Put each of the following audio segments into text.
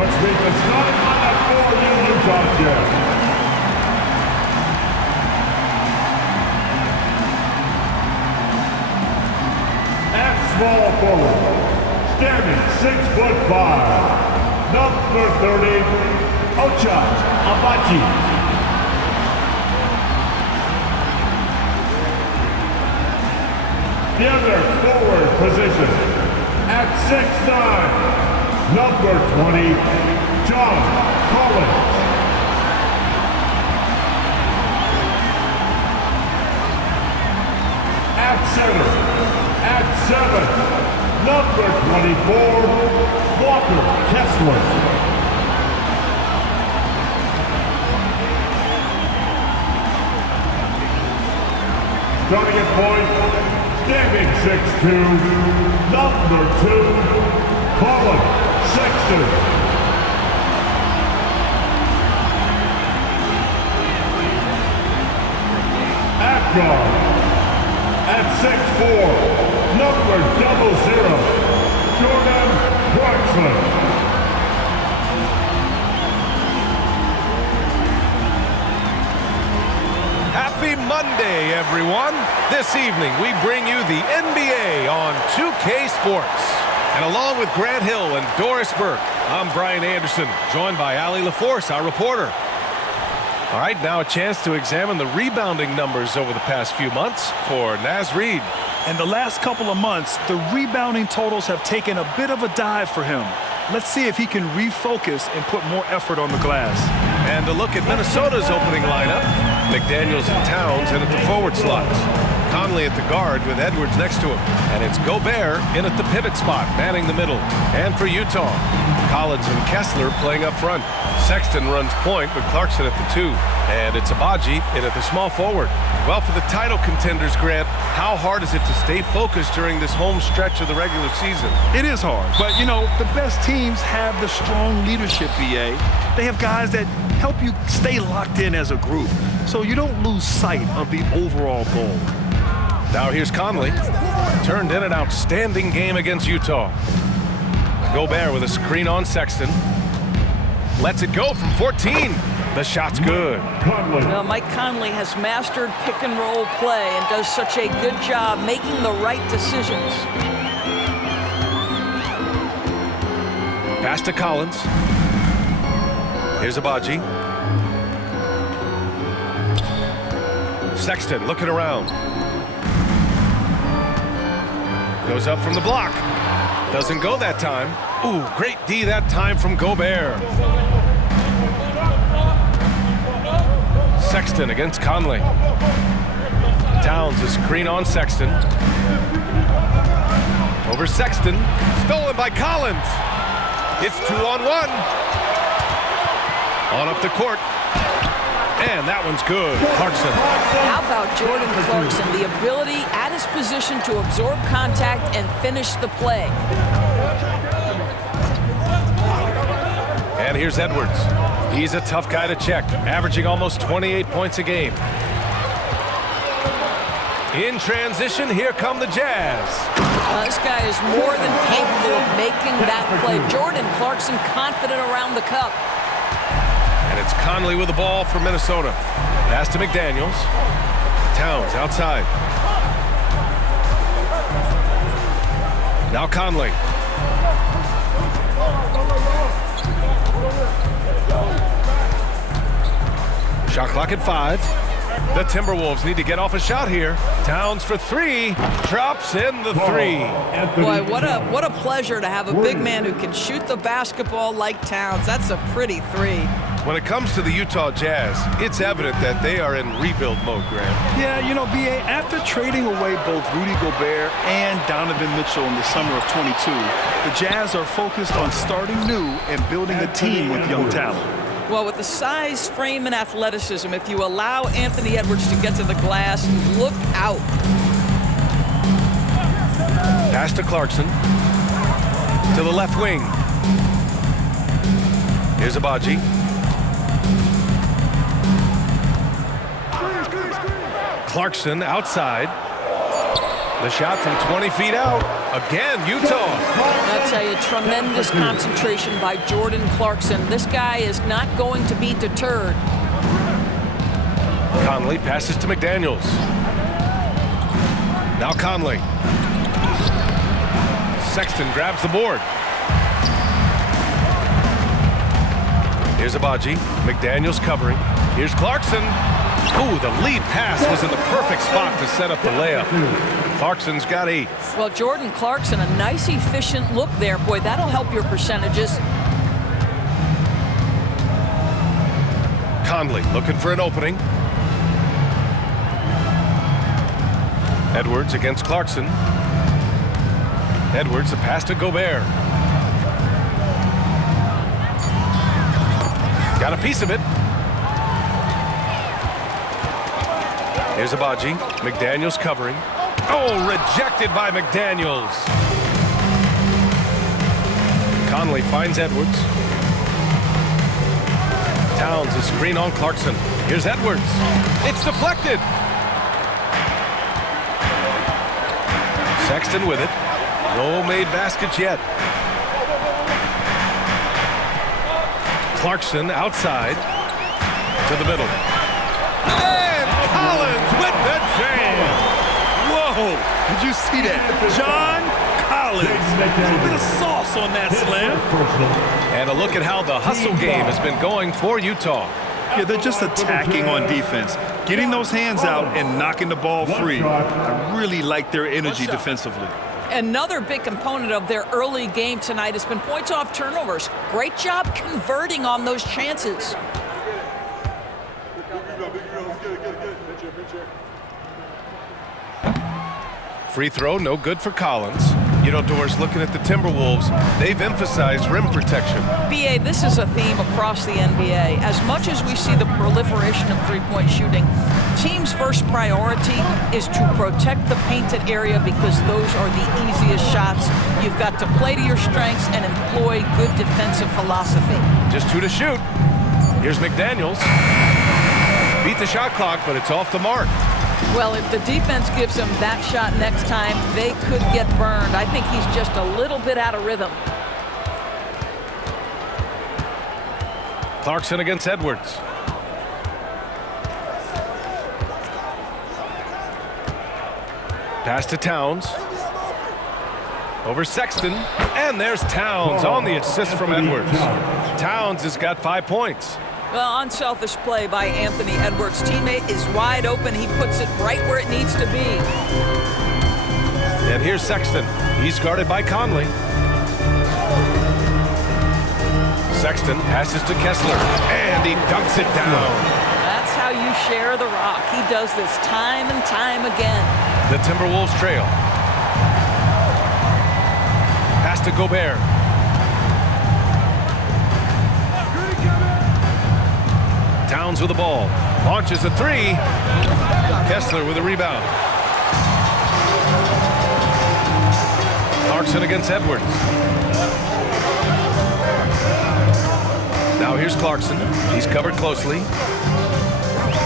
Let's meet the starting lineup for you, Utah Jazz. At small forward, standing 6'5", number 30, Ochai Agbaji. The other forward position, at 6'9", number 20, John Collins. At center, at 7, number 24, Walker Kessler. Starting at point, standing 6'2", number 2, Colin Sexton. At guard, at 6'4", number 00, Jordan Clarkson. Happy Monday, everyone. This evening, we bring you the NBA on 2K Sports. And along with Grant Hill and Doris Burke, I'm Brian Anderson, joined by Allie LaForce, our reporter. All right, now a chance to examine the rebounding numbers over the past few months for Naz Reid. And the last couple of months, the rebounding totals have taken a bit of a dive for him. Let's see if he can refocus and put more effort on the glass. And a look at Minnesota's opening lineup. McDaniels and Towns in at the forward slots. Conley at the guard with Edwards next to him. And it's Gobert in at the pivot spot, manning the middle. And for Utah, Collins and Kessler playing up front. Sexton runs point with Clarkson at the 2. And it's Agbaji in at the small forward. Well, for the title contenders, Grant, how hard is it to stay focused during this home stretch of the regular season? It is hard, but you know, the best teams have the strong leadership, BA. They have guys that help you stay locked in as a group, so you don't lose sight of the overall goal. Now here's Conley. Turned in an outstanding game against Utah. Gobert with a screen on Sexton. Lets it go from 14. The shot's good. Well, Mike Conley has mastered pick-and-roll play and does such a good job making the right decisions. Pass to Collins. Here's Agbaji. Sexton looking around. Goes up from the block. Doesn't go that time. Ooh, great D that time from Gobert. Sexton against Conley. Towns a screen on Sexton. Over Sexton. Stolen by Collins. It's 2-on-1. On up the court. And that one's good. Clarkson. How about Jordan Clarkson? The ability at his position to absorb contact and finish the play. And here's Edwards. He's a tough guy to check, averaging almost 28 points a game. In transition, here come the Jazz. This guy is more than capable of making that play. Jordan Clarkson confident around the cup. And it's Conley with the ball for Minnesota. Pass to McDaniels. Towns outside. Now Conley. Shot clock at 5. The Timberwolves need to get off a shot here. Towns for 3. Drops in the 3. Boy, what a pleasure to have a big man who can shoot the basketball like Towns. That's a pretty 3. When it comes to the Utah Jazz, it's evident that they are in rebuild mode, Graham. Yeah, you know, BA, after trading away both Rudy Gobert and Donovan Mitchell in the summer of 22, the Jazz are focused on starting new and building a team with young talent. Well, with the size, frame, and athleticism, if you allow Anthony Edwards to get to the glass, look out. Pass to Clarkson. To the left wing. Here's Agbaji. Clarkson outside. The shot from 20 feet out. Again, Utah. That's a tremendous concentration by Jordan Clarkson. This guy is not going to be deterred. Conley passes to McDaniels. Now Conley. Sexton grabs the board. Here's Abaji. McDaniels covering. Here's Clarkson. Ooh, the lead pass was in the perfect spot to set up the layup. Clarkson's got 8. Well, Jordan Clarkson, a nice, efficient look there. Boy, that'll help your percentages. Conley looking for an opening. Edwards against Clarkson. Edwards, the pass to Gobert. Got a piece of it. Here's Abaji. McDaniels covering. Oh, rejected by McDaniels. Conley finds Edwards. Towns a screen on Clarkson. Here's Edwards. It's deflected. Sexton with it. No made baskets yet. Clarkson outside to the middle. And Collins with the jam. Whoa, did you see that? John Collins. A little bit of sauce on that slam. And a look at how the hustle game has been going for Utah. Yeah, they're just attacking on defense, getting those hands out and knocking the ball free. I really like their energy defensively. Another big component of their early game tonight has been points off turnovers. Great job converting on those chances. Free throw, no good for Collins. You know, Doris, looking at the Timberwolves, they've emphasized rim protection. BA, this is a theme across the NBA. As much as we see the proliferation of three-point shooting, teams' first priority is to protect the painted area because those are the easiest shots. You've got to play to your strengths and employ good defensive philosophy. Just 2 to shoot. Here's McDaniels. Beat the shot clock, but it's off the mark. Well, if the defense gives him that shot next time, they could get burned. I think he's just a little bit out of rhythm. Clarkson against Edwards. Pass to Towns. Over Sexton. And there's Towns on the assist from Edwards. Towns has got 5 points. Well, unselfish play by Anthony Edwards. Teammate is wide open. He puts it right where it needs to be. And here's Sexton. He's guarded by Conley. Sexton passes to Kessler. And he dunks it down. That's how you share the rock. He does this time and time again. The Timberwolves trail. Pass to Gobert. Towns with the ball. Launches a 3. Kessler with a rebound. Clarkson against Edwards. Now here's Clarkson. He's covered closely.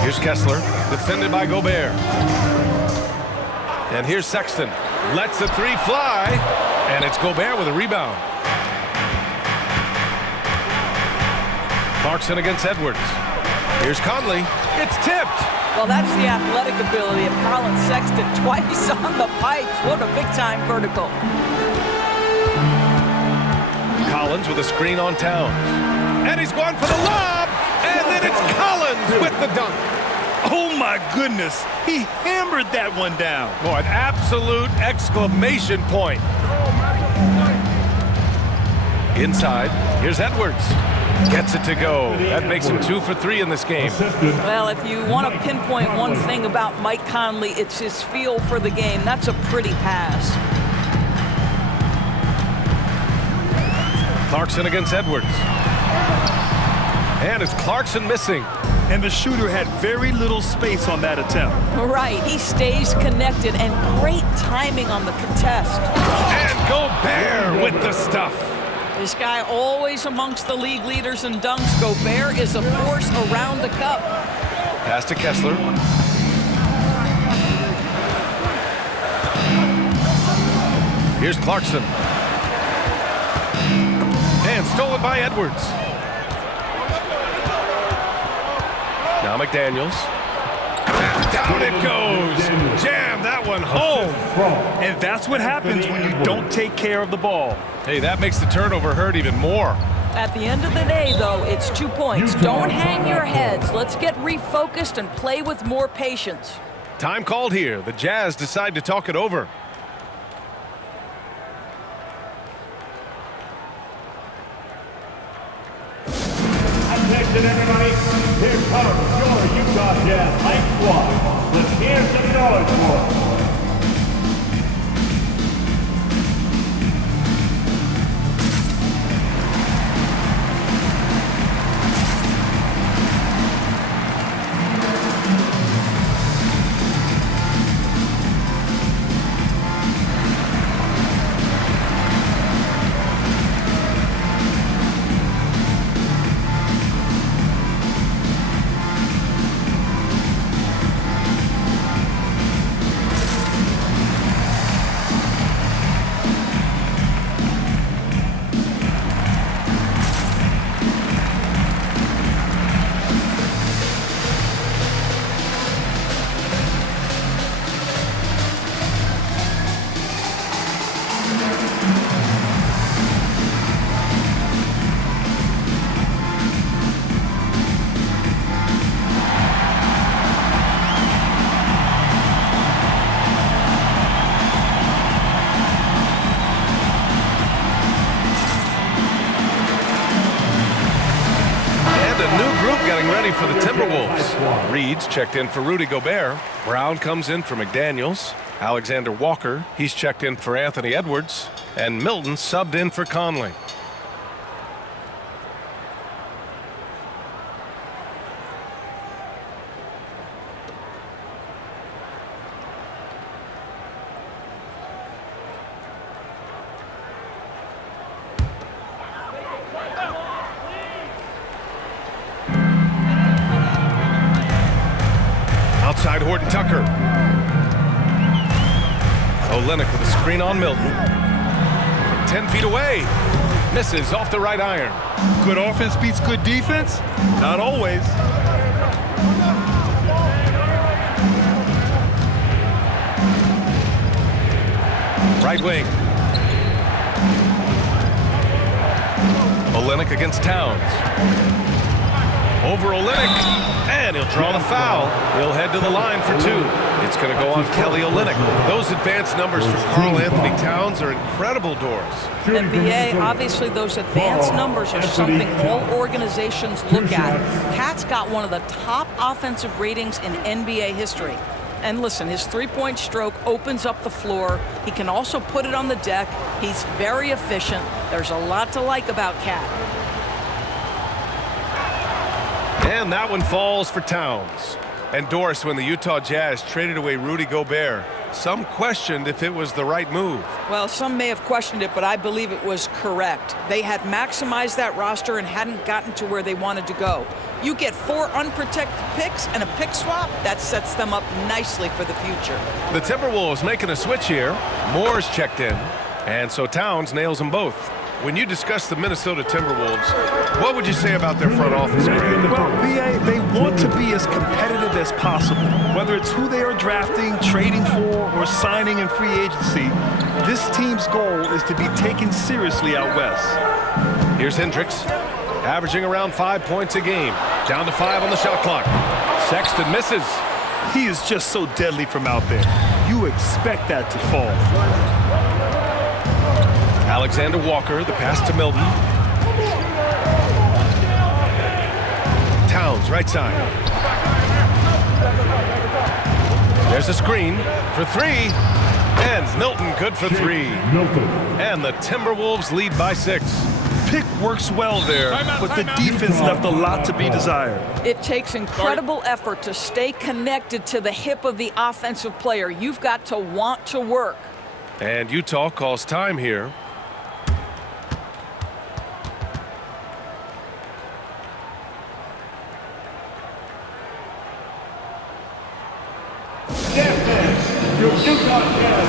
Here's Kessler. Defended by Gobert. And here's Sexton. Lets the 3 fly. And it's Gobert with a rebound. Clarkson against Edwards. Here's Conley. It's tipped. Well, that's the athletic ability of Colin Sexton. Twice on the pipes. What a big-time vertical. Collins with a screen on Towns. And he's going for the lob. And then it's Collins with the dunk. Oh, my goodness. He hammered that one down. Boy, an absolute exclamation point. Inside. Here's Edwards. Gets it to go. That makes him 2 for 3 in this game. Well, if you want to pinpoint one thing about Mike Conley, it's his feel for the game. That's a pretty pass. Clarkson against Edwards. And it's Clarkson missing. And the shooter had very little space on that attempt. Right, he stays connected, and great timing on the contest. And Gobert with the stuff. This guy always amongst the league leaders in dunks. Gobert is a force around the cup. Pass to Kessler. Here's Clarkson. And stolen by Edwards. Now McDaniels. And down it goes. Jam that one home. And that's what happens when you don't take care of the ball. Hey, that makes the turnover hurt even more. At the end of the day, though, it's 2 points. Don't hang your heads. Let's get refocused and play with more patience. Time called here. The Jazz decide to talk it over. Attention, everybody. Here comes your Utah Jazz Light Squad. Let's hear some noise for it. Getting ready for the Timberwolves. Reed's checked in for Rudy Gobert. Brown comes in for McDaniels. Alexander Walker, he's checked in for Anthony Edwards. And Milton subbed in for Conley. Outside Horton Tucker. Olynyk with a screen on Milton. From 10 feet away. Misses off the right iron. Good offense beats good defense? Not always. Right wing. Olynyk against Towns. Over Olynyk. And he'll draw the foul. He'll head to the line for two. It's going to go on Kelly Olynyk. Those advanced numbers for Karl Anthony Towns are incredible, Doris. NBA, obviously those advanced numbers are something all organizations look at. Cat's got one of the top offensive ratings in NBA history. And listen, his three-point stroke opens up the floor. He can also put it on the deck. He's very efficient. There's a lot to like about Cat. And that one falls for Towns. And Doris, when the Utah Jazz traded away Rudy Gobert, some questioned if it was the right move. Well, some may have questioned it, but I believe it was correct. They had maximized that roster and hadn't gotten to where they wanted to go. You get 4 unprotected picks and a pick swap, that sets them up nicely for the future. The Timberwolves making a switch here. Moore's checked in, and so Towns nails them both. When you discuss the Minnesota Timberwolves, what would you say about their front office, Graham? Well, BA, they want to be as competitive as possible. Whether it's who they are drafting, trading for, or signing in free agency, this team's goal is to be taken seriously out west. Here's Hendricks, averaging around 5 points a game. Down to 5 on the shot clock. Sexton misses. He is just so deadly from out there. You expect that to fall. Alexander Walker, the pass to Milton. Towns, right side. There's a screen for 3. And Milton good for 3. And the Timberwolves lead by 6. Pick works well there, but the defense left a lot to be desired. It takes incredible effort to stay connected to the hip of the offensive player. You've got to want to work. And Utah calls time here. Your Utah Jazz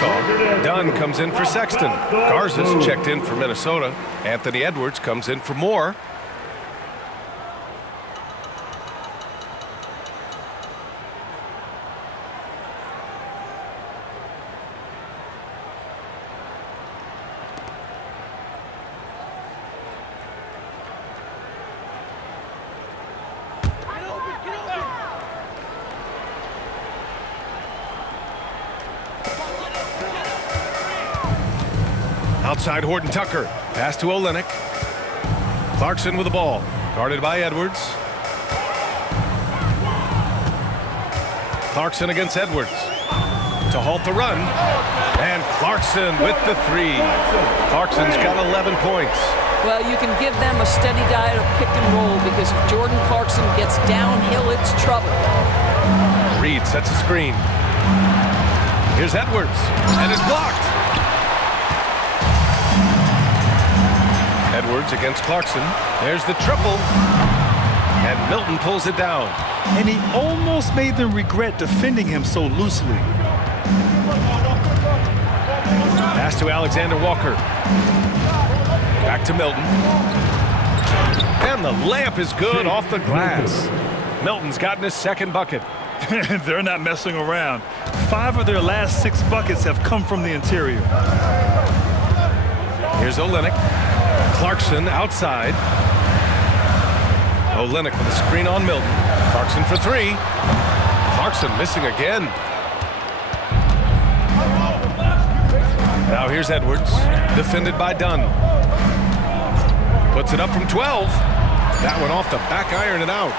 Utah. Dunn comes in for Sexton. Garza's checked in for Minnesota. Anthony Edwards comes in for Moore. Outside Horton Tucker. Pass to Olynyk. Clarkson with the ball. Guarded by Edwards. Clarkson against Edwards. To halt the run. And Clarkson with the three. Clarkson's got 11 points. Well, you can give them a steady diet of pick and roll because if Jordan Clarkson gets downhill, it's trouble. Reed sets a screen. Here's Edwards. And it's blocked. Edwards against Clarkson. There's the triple. And Milton pulls it down. And he almost made them regret defending him so loosely. Pass to Alexander Walker. Back to Milton. And the layup is good off the glass. Milton's gotten his second bucket. They're not messing around. 5 of their last 6 buckets have come from the interior. Here's Olynyk. Clarkson outside. Olynyk with a screen on Milton. Clarkson for three. Clarkson missing again. Now here's Edwards. Defended by Dunn. Puts it up from 12. That one off the back iron and out.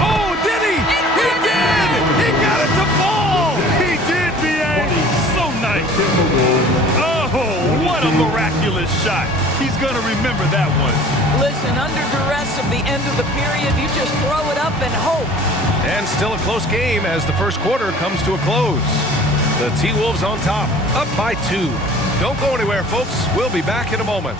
Oh, did he? He did! He got it to fall! He did, B.A. So nice. Oh, what a miraculous shot. He's going to remember that one. Listen, under duress of the end of the period, you just throw it up and hope. And still a close game as the first quarter comes to a close. The T-Wolves on top, up by 2. Don't go anywhere, folks. We'll be back in a moment.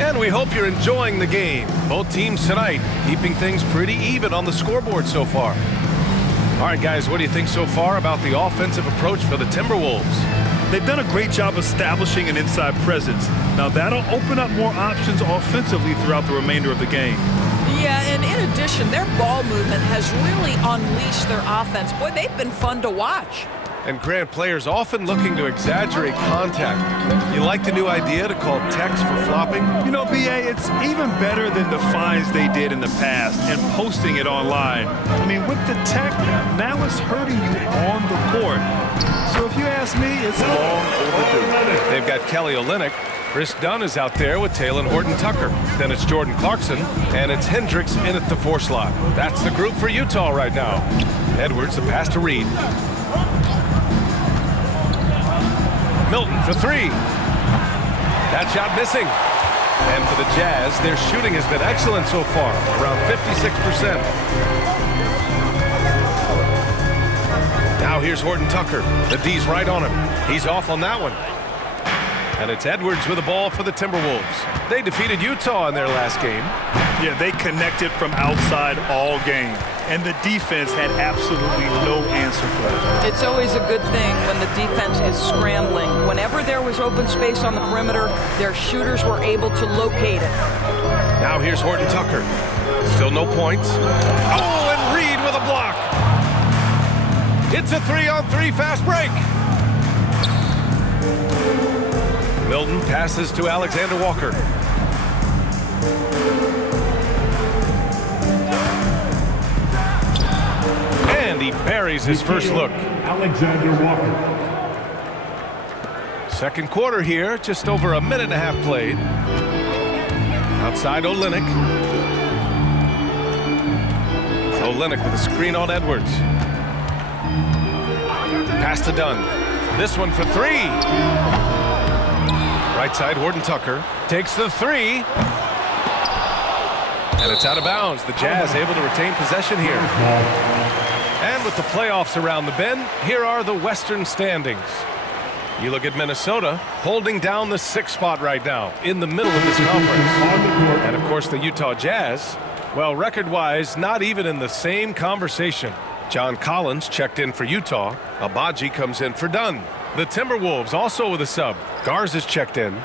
And we hope you're enjoying the game. Both teams tonight keeping things pretty even on the scoreboard so far. All right, guys, what do you think so far about the offensive approach for the Timberwolves? They've done a great job establishing an inside presence. Now, that'll open up more options offensively throughout the remainder of the game. Yeah, and in addition, their ball movement has really unleashed their offense. Boy, they've been fun to watch. And Grant, players often looking to exaggerate contact. You like the new idea to call techs for flopping? You know, B.A., it's even better than the fines they did in the past and posting it online. I mean, with the tech, now it's hurting you on the court. So if you ask me, it's long overdue. They've got Kelly Olynyk. Chris Dunn is out there with Taylor Horton Tucker. Then it's Jordan Clarkson, and it's Hendricks in at the 4 slot. That's the group for Utah right now. Edwards, the pass to Reed. Milton for three. That shot missing. And for the Jazz, their shooting has been excellent so far, around 56%. Now here's Horton Tucker. The D's right on him. He's off on that one. And it's Edwards with the ball for the Timberwolves. They defeated Utah in their last game. Yeah, they connected from outside all game. And the defense had absolutely no answer for it. It's always a good thing when the defense is scrambling. Whenever there was open space on the perimeter, their shooters were able to locate it. Now here's Horton Tucker. Still no points. Oh, and Reed with a block. It's a 3-on-3 fast break. Milton passes to Alexander Walker. And he buries his first look. Alexander Walker. Second quarter here, just over a minute and a half played. Outside Olynyk. Olynyk with a screen on Edwards. Pass to Dunn. This one for three. Right side, Horton Tucker takes the three. And it's out of bounds. The Jazz able to retain possession here. And with the playoffs around the bend, here are the Western standings. You look at Minnesota holding down the 6th spot right now in the middle of this conference. And of course the Utah Jazz, well, record-wise, not even in the same conversation. John Collins checked in for Utah. Abaji comes in for Dunn. The Timberwolves also with a sub. Garza's checked in.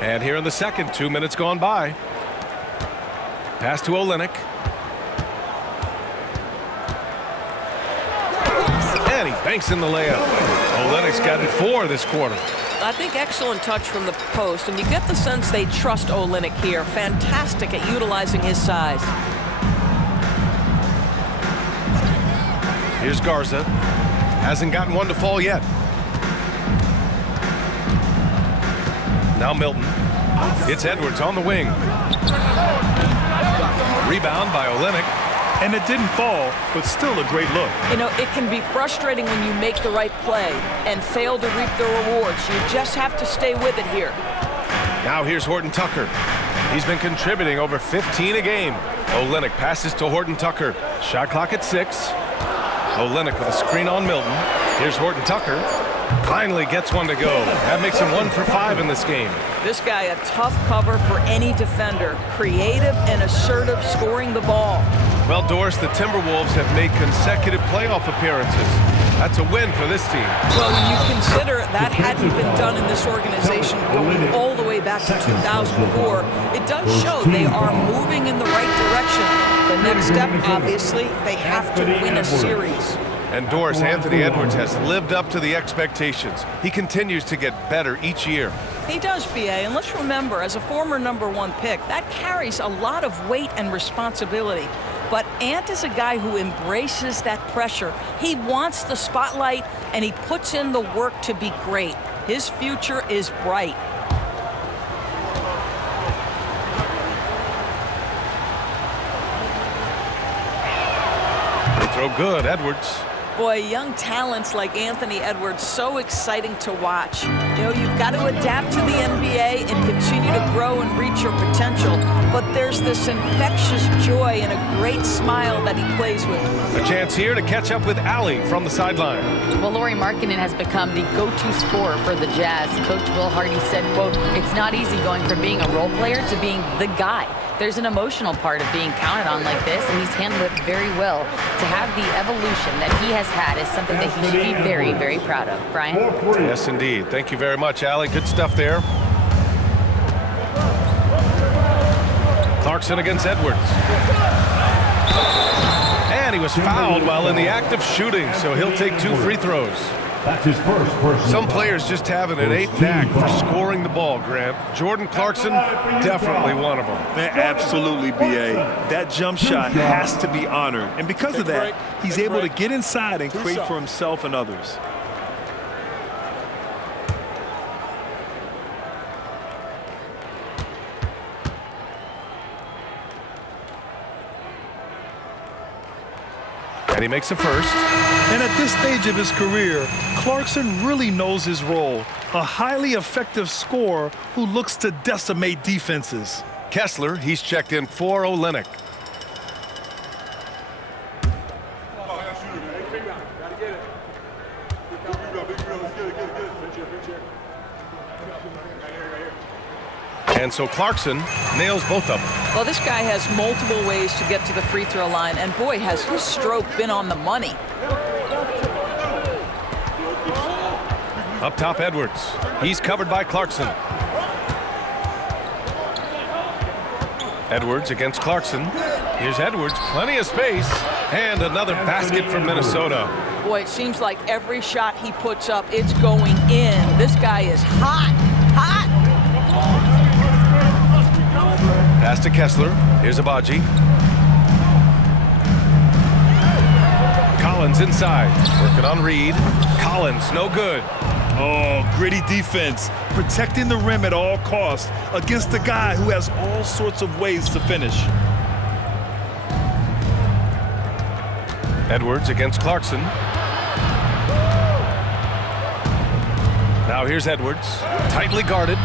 And here in the second, 2 minutes gone by. Pass to Olynyk. And he banks in the layup. Olynyk's got it 4 this quarter. I think excellent touch from the post, and you get the sense they trust Olynyk here. Fantastic at utilizing his size. Here's Garza. Hasn't gotten one to fall yet. Now Milton. It's Edwards on the wing. Rebound by Olynyk. And it didn't fall, but still a great look. You know, it can be frustrating when you make the right play and fail to reap the rewards. You just have to stay with it here. Now here's Horton Tucker. He's been contributing over 15 a game. Olynyk passes to Horton Tucker. Shot clock at 6. Olynyk with a screen on Milton. Here's Horton Tucker. Finally gets one to go. That makes him 1 for 5 in this game. This guy, a tough cover for any defender. Creative and assertive scoring the ball. Well, Doris, the Timberwolves have made consecutive playoff appearances. That's a win for this team. Well, when you consider that hadn't been done in this organization going all the way back to 2004, it does show they are moving in the right direction. The next step, obviously, they have to win a series. And Doris, Anthony Edwards has lived up to the expectations. He continues to get better each year. He does, BA, and let's remember, as a former #1 pick, that carries a lot of weight and responsibility. But Ant is a guy who embraces that pressure. He wants the spotlight, and he puts in the work to be great. His future is bright. Throw good, Edwards. Boy, young talents like Anthony Edwards, so exciting to watch. You know, you've got to adapt to the NBA and continue to grow and reach your potential. But there's this infectious joy and a great smile that he plays with. A chance here to catch up with Allie from the sideline. Well, Lauri Markkanen has become the go-to scorer for the Jazz. Coach Will Hardy said, quote, "It's not easy going from being a role player to being the guy. There's an emotional part of being counted on like this, and he's handled it very well. To have the evolution that he has had is something that he should be very, very proud of." Brian? Yes, indeed. Thank you very much, Allie. Good stuff there. Clarkson against Edwards. And he was fouled while in the act of shooting, so he'll take 2 free throws. That's his first personal. Some players just have an innate knack for scoring the ball, Grant. Jordan Clarkson, definitely one of them. Man, absolutely, BA. That jump shot has to be honored. And because of that, he's able to get inside and create for himself and others. And he makes a first. And at this stage of his career, Clarkson really knows his role. A highly effective scorer who looks to decimate defenses. Kessler, he's checked in for Olynyk. And so Clarkson nails both of them. Well, this guy has multiple ways to get to the free throw line, and boy, has his stroke been on the money. Up top, Edwards. He's covered by Clarkson. Edwards against Clarkson. Here's Edwards, plenty of space. And another basket for Minnesota. Boy, it seems like every shot he puts up, it's going in. This guy is hot, hot. Pass to Kessler. Here's Abaji. Collins inside. Working on Reed. Collins, no good. Oh, gritty defense. Protecting the rim at all costs against a guy who has all sorts of ways to finish. Edwards against Clarkson. Now here's Edwards, tightly guarded.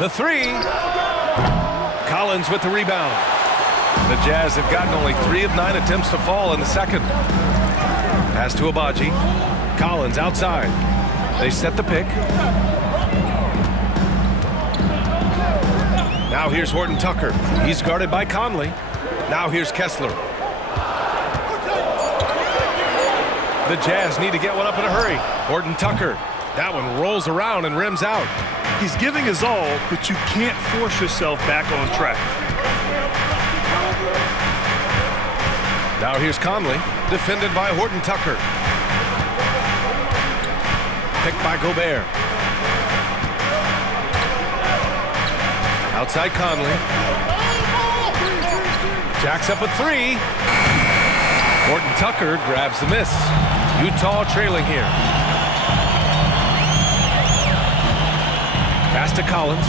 The three. Collins with the rebound. The Jazz have gotten only 3 of 9 attempts to fall in the second. Pass to Abaji. Collins outside. They set the pick. Now here's Horton Tucker. He's guarded by Conley. Now here's Kessler. The Jazz need to get one up in a hurry. Horton Tucker. That one rolls around and rims out. He's giving his all, but you can't force yourself back on track. Now here's Conley, defended by Horton Tucker. Picked by Gobert. Outside Conley. Jacks up a 3. Horton Tucker grabs the miss. Utah trailing here. Pass to Collins.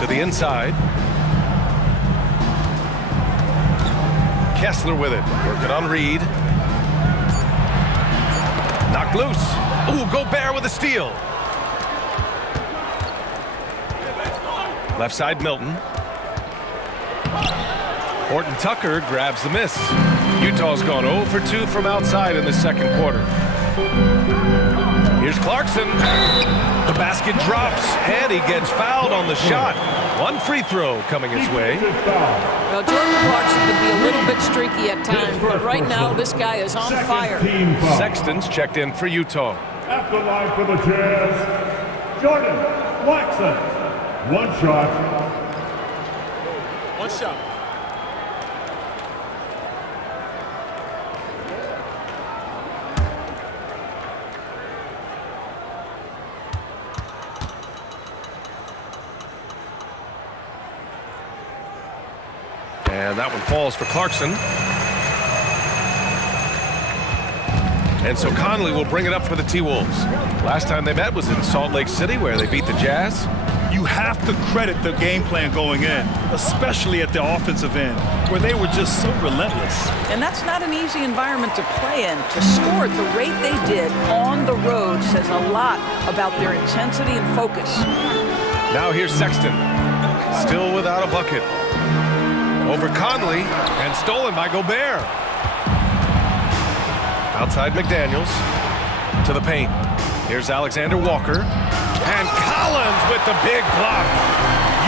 To the inside. Kessler with it. Working on Reed. Knocked loose. Ooh, Gobert with a steal. Left side Milton. Horton Tucker grabs the miss. Utah's gone 0 for 2 from outside in the second quarter. Here's Clarkson. The basket drops, and he gets fouled on the shot. One free throw coming his way. Well, Jordan Clarkson can be a little bit streaky at times, but right now this guy is on fire. Sexton's checked in for Utah. At the line for the Jazz, Jordan Clarkson. One shot. One shot. And that one falls for Clarkson. And so Conley will bring it up for the T-Wolves. Last time they met was in Salt Lake City, where they beat the Jazz. You have to credit the game plan going in, especially at the offensive end, where they were just so relentless. And that's not an easy environment to play in. To score at the rate they did on the road says a lot about their intensity and focus. Now here's Sexton, still without a bucket. Over Conley, and stolen by Gobert. Outside McDaniels, to the paint. Here's Alexander Walker, and Collins with the big block.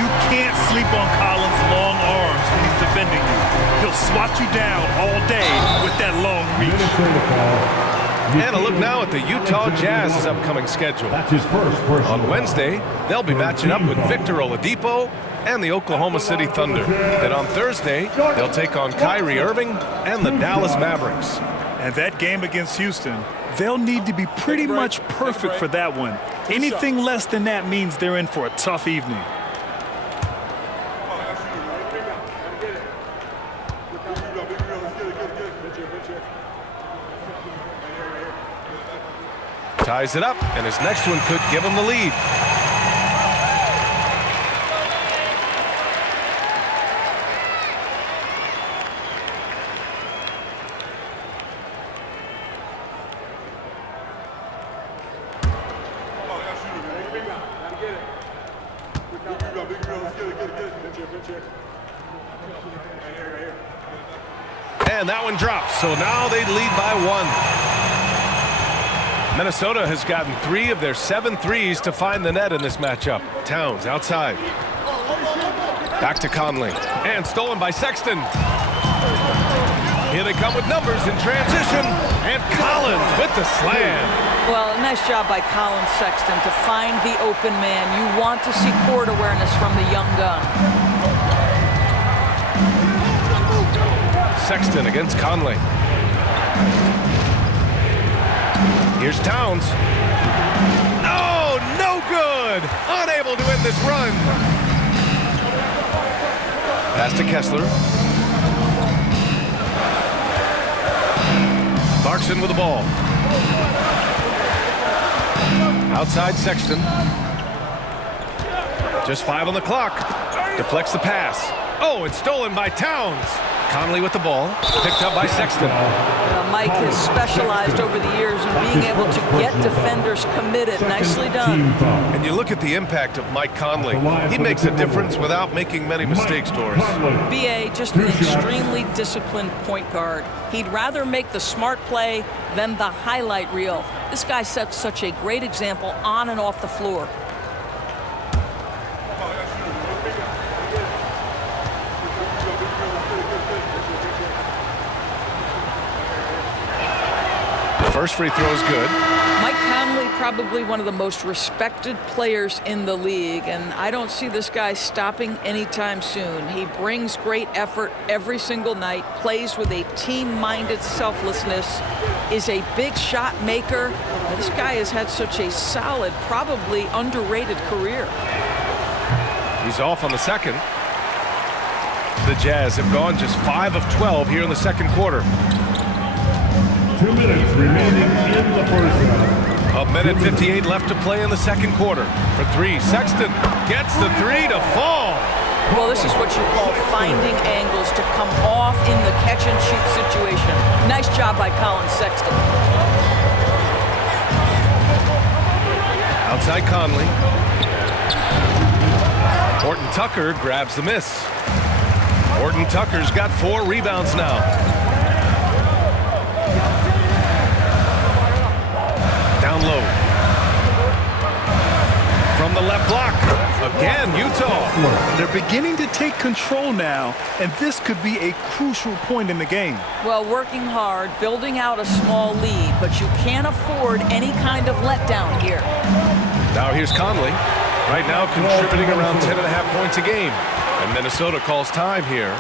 You can't sleep on Collins' long arms when he's defending you. He'll swat you down all day with that long reach. And a look now at the Utah Jazz's upcoming schedule. That's his first personal. On Wednesday, they'll be matching up with Victor Oladipo and the Oklahoma City Thunder. Then on Thursday, they'll take on Kyrie Irving and the Dallas Mavericks. And that game against Houston, they'll need to be pretty much perfect for that one. Anything less than that means they're in for a tough evening. Ties it up, and his next one could give him the lead. And that one drops, so now they lead by 1. Minnesota has gotten 3 of their 7 threes to find the net in this matchup. Towns outside. Back to Conley, and stolen by Sexton. Here they come with numbers in transition, and Collins with the slam. Well, a nice job by Colin Sexton to find the open man. You want to see court awareness from the young gun. Sexton against Conley. Here's Towns. Oh, no good! Unable to end this run. Pass to Kessler. Clarkson with the ball. Outside Sexton. Just 5 on the clock. Deflects the pass. Oh, it's stolen by Towns. Conley with the ball, picked up by Sexton. Mike has specialized over the years in being able to get defenders committed. Nicely done. And you look at the impact of Mike Conley. He makes a difference without making many mistakes, Doris. B.A. just an extremely disciplined point guard. He'd rather make the smart play than the highlight reel. This guy sets such a great example on and off the floor. First free throw is good. Mike Conley, probably one of the most respected players in the league, and I don't see this guy stopping anytime soon. He brings great effort every single night, plays with a team-minded selflessness, is a big shot maker. Now, this guy has had such a solid, probably underrated career. He's off on the second. The Jazz have gone just 5 of 12 here in the second quarter. 2 minutes remaining in the first half. A minute 58 left to play in the second quarter. For three, Sexton gets the three to fall. Well, this is what you call finding angles to come off in the catch-and-shoot situation. Nice job by Colin Sexton. Outside Conley. Horton Tucker grabs the miss. Horton Tucker's got 4 rebounds now. Down low. From the left block. Again, Utah. They're beginning to take control now, and this could be a crucial point in the game. Well, working hard, building out a small lead, but you can't afford any kind of letdown here. Now here's Conley. Right now contributing around 10.5 points a game. And Minnesota calls time here.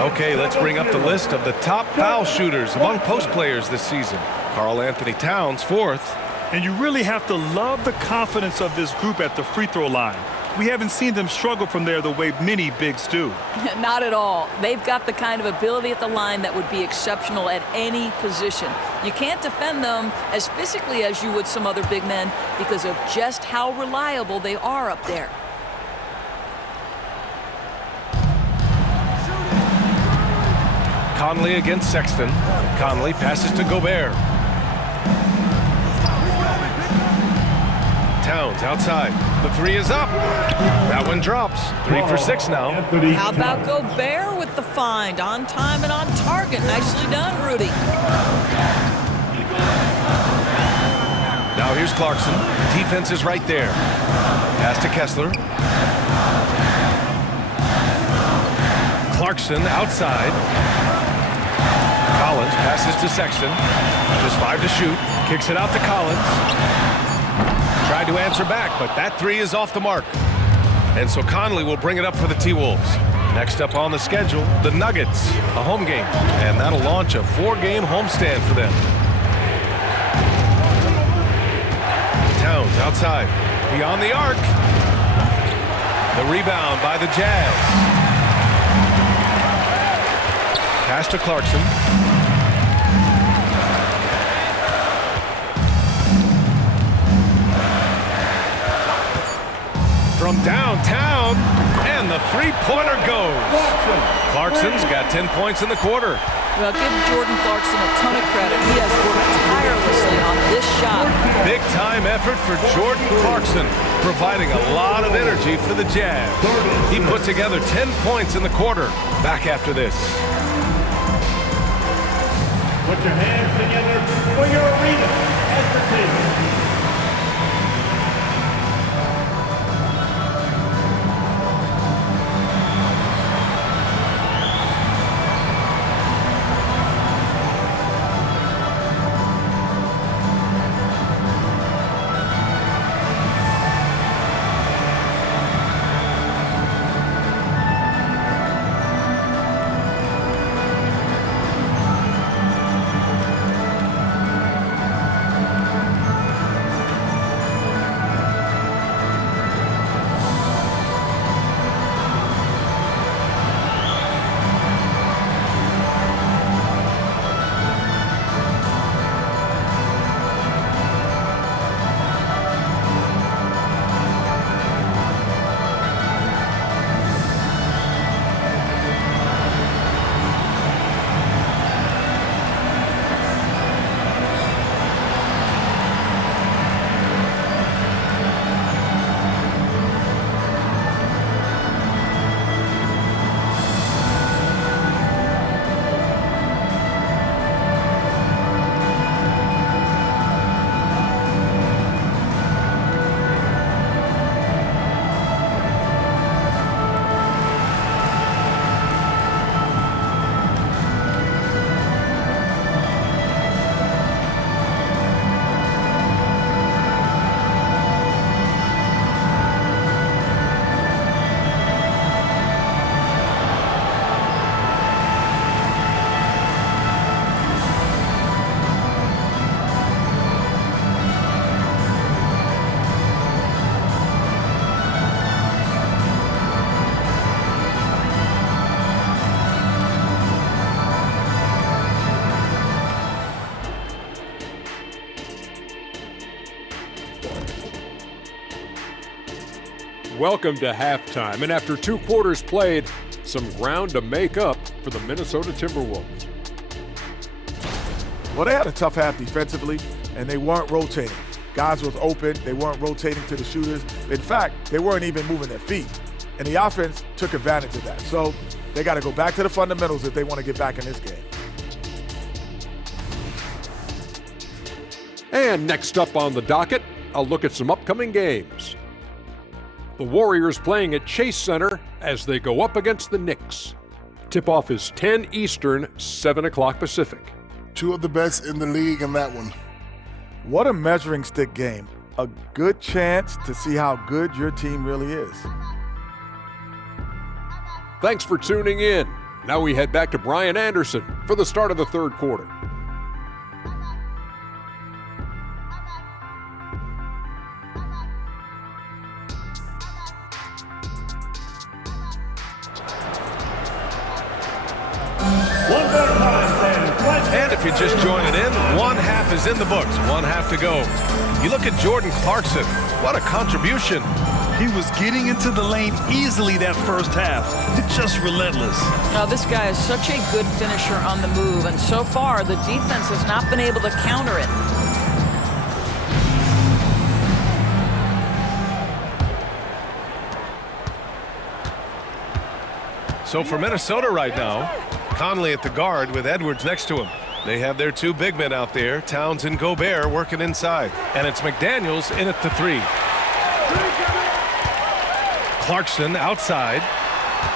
Okay, let's bring up the list of the top foul shooters among post players this season. Karl Anthony Towns, 4th. And you really have to love the confidence of this group at the free throw line. We haven't seen them struggle from there the way many bigs do. Not at all. They've got the kind of ability at the line that would be exceptional at any position. You can't defend them as physically as you would some other big men because of just how reliable they are up there. Conley against Sexton. Conley passes to Gobert. Towns outside. The 3 is up. That one drops. 3 for 6 now. How about Gobert with the find? On time and on target. Nicely done, Rudy. Now here's Clarkson. Defense is right there. Pass to Kessler. Clarkson outside. Collins passes to Sexton. Just 5 to shoot. Kicks it out to Collins. Tried to answer back, but that 3 is off the mark. And so Conley will bring it up for the T-Wolves. Next up on the schedule, the Nuggets, a home game. And that'll launch a 4-game homestand for them. Towns outside. Beyond the arc. The rebound by the Jazz. Pass to Clarkson. From downtown, and the three-pointer goes. Clarkson's got 10 points in the quarter. Well, give Jordan Clarkson a ton of credit. He has worked tirelessly on this shot. Big-time effort for Jordan Clarkson, providing a lot of energy for the Jazz. He put together 10 points in the quarter. Back after this. Put your hands together for your arena entertainment. Welcome to halftime, and after 2 quarters played, some ground to make up for the Minnesota Timberwolves. Well, they had a tough half defensively, and they weren't rotating. Guys was open. They weren't rotating to the shooters. In fact, they weren't even moving their feet. And the offense took advantage of that. So they got to go back to the fundamentals if they want to get back in this game. And next up on the docket, a look at some upcoming games. The Warriors playing at Chase Center as they go up against the Knicks. Tip-off is 10 Eastern, 7 o'clock Pacific. Two of the best in the league in that one. What a measuring stick game. A good chance to see how good your team really is. Thanks for tuning in. Now we head back to Brian Anderson for the start of the third quarter. And if you're just joining in, one half is in the books, one half to go. You look at Jordan Clarkson, what a contribution. He was getting into the lane easily that first half. It's just relentless. Now, this guy is such a good finisher on the move, and so far the defense has not been able to counter it. So for Minnesota right now, Conley at the guard with Edwards next to him. They have their two big men out there, Towns and Gobert, working inside. And it's McDaniels in at the 3. Clarkson outside.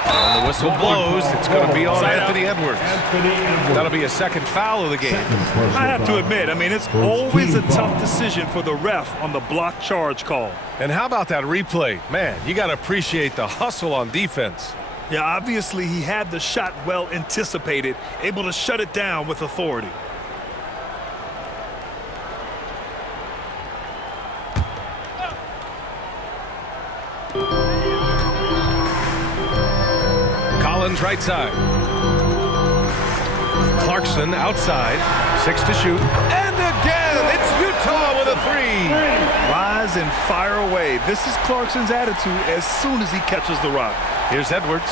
And the whistle blows. It's going to be on Anthony Edwards. That'll be a second foul of the game. I have to admit, it's always a tough decision for the ref on the block charge call. And how about that replay? Man, you got to appreciate the hustle on defense. Yeah, obviously he had the shot well anticipated, able to shut it down with authority. Collins right side. Clarkson outside, 6 to shoot, and again, it's Utah with a 3. Rise and fire away. This is Clarkson's attitude as soon as he catches the rock. Here's Edwards.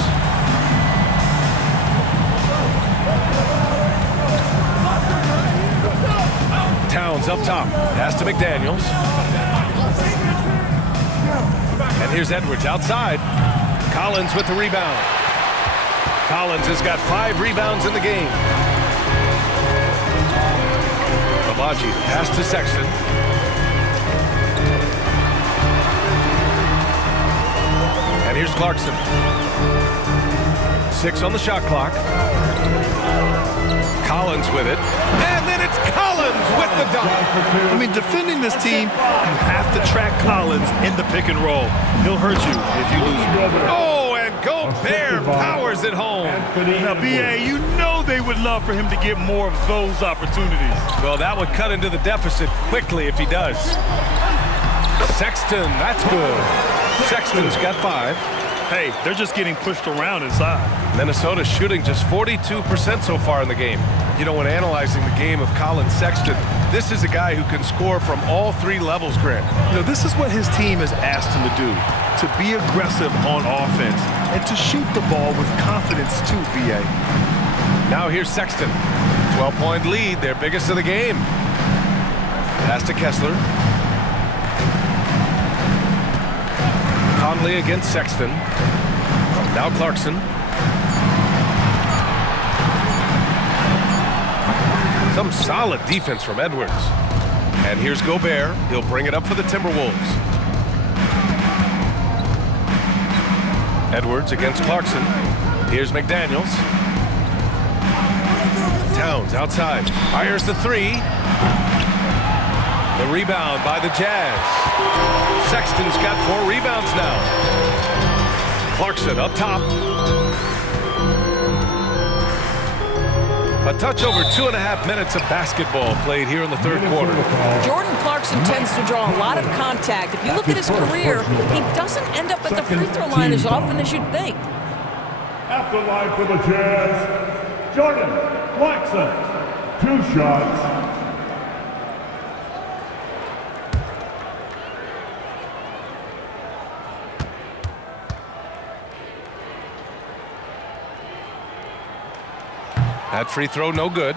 Towns up top, pass to McDaniels. And here's Edwards outside. Collins with the rebound. Collins has got 5 rebounds in the game. Babaji, pass to Sexton. And here's Clarkson. 6 on the shot clock. Collins with it. And then it's Collins with the dunk. I mean, defending this team, you have to track Collins in the pick and roll. He'll hurt you if you lose him. Oh, and Gobert powers it home. Now, B.A., you know they would love for him to get more of those opportunities. Well, that would cut into the deficit quickly if he does. Sexton, that's good. Sexton's got 5. Hey, they're just getting pushed around inside. Minnesota shooting just 42% so far in the game. You know, when analyzing the game of Colin Sexton, this is a guy who can score from all 3 levels, Grant. You know, this is what his team has asked him to do, to be aggressive on offense and to shoot the ball with confidence too, B.A. Now here's Sexton. 12-point lead, their biggest of the game. Pass to Kessler. Conley against Sexton. Now Clarkson. Some solid defense from Edwards. And here's Gobert. He'll bring it up for the Timberwolves. Edwards against Clarkson. Here's McDaniels. Towns outside. Fires the 3. The rebound by the Jazz. Sexton's got 4 rebounds now. Clarkson up top. A touch over 2.5 minutes of basketball played here in the 3rd quarter. Jordan Clarkson tends to draw a lot of contact. If you look at his career, he doesn't end up at the free throw line as often as you'd think. At the line for the Jazz, Jordan Clarkson. 2 shots. That free throw no good.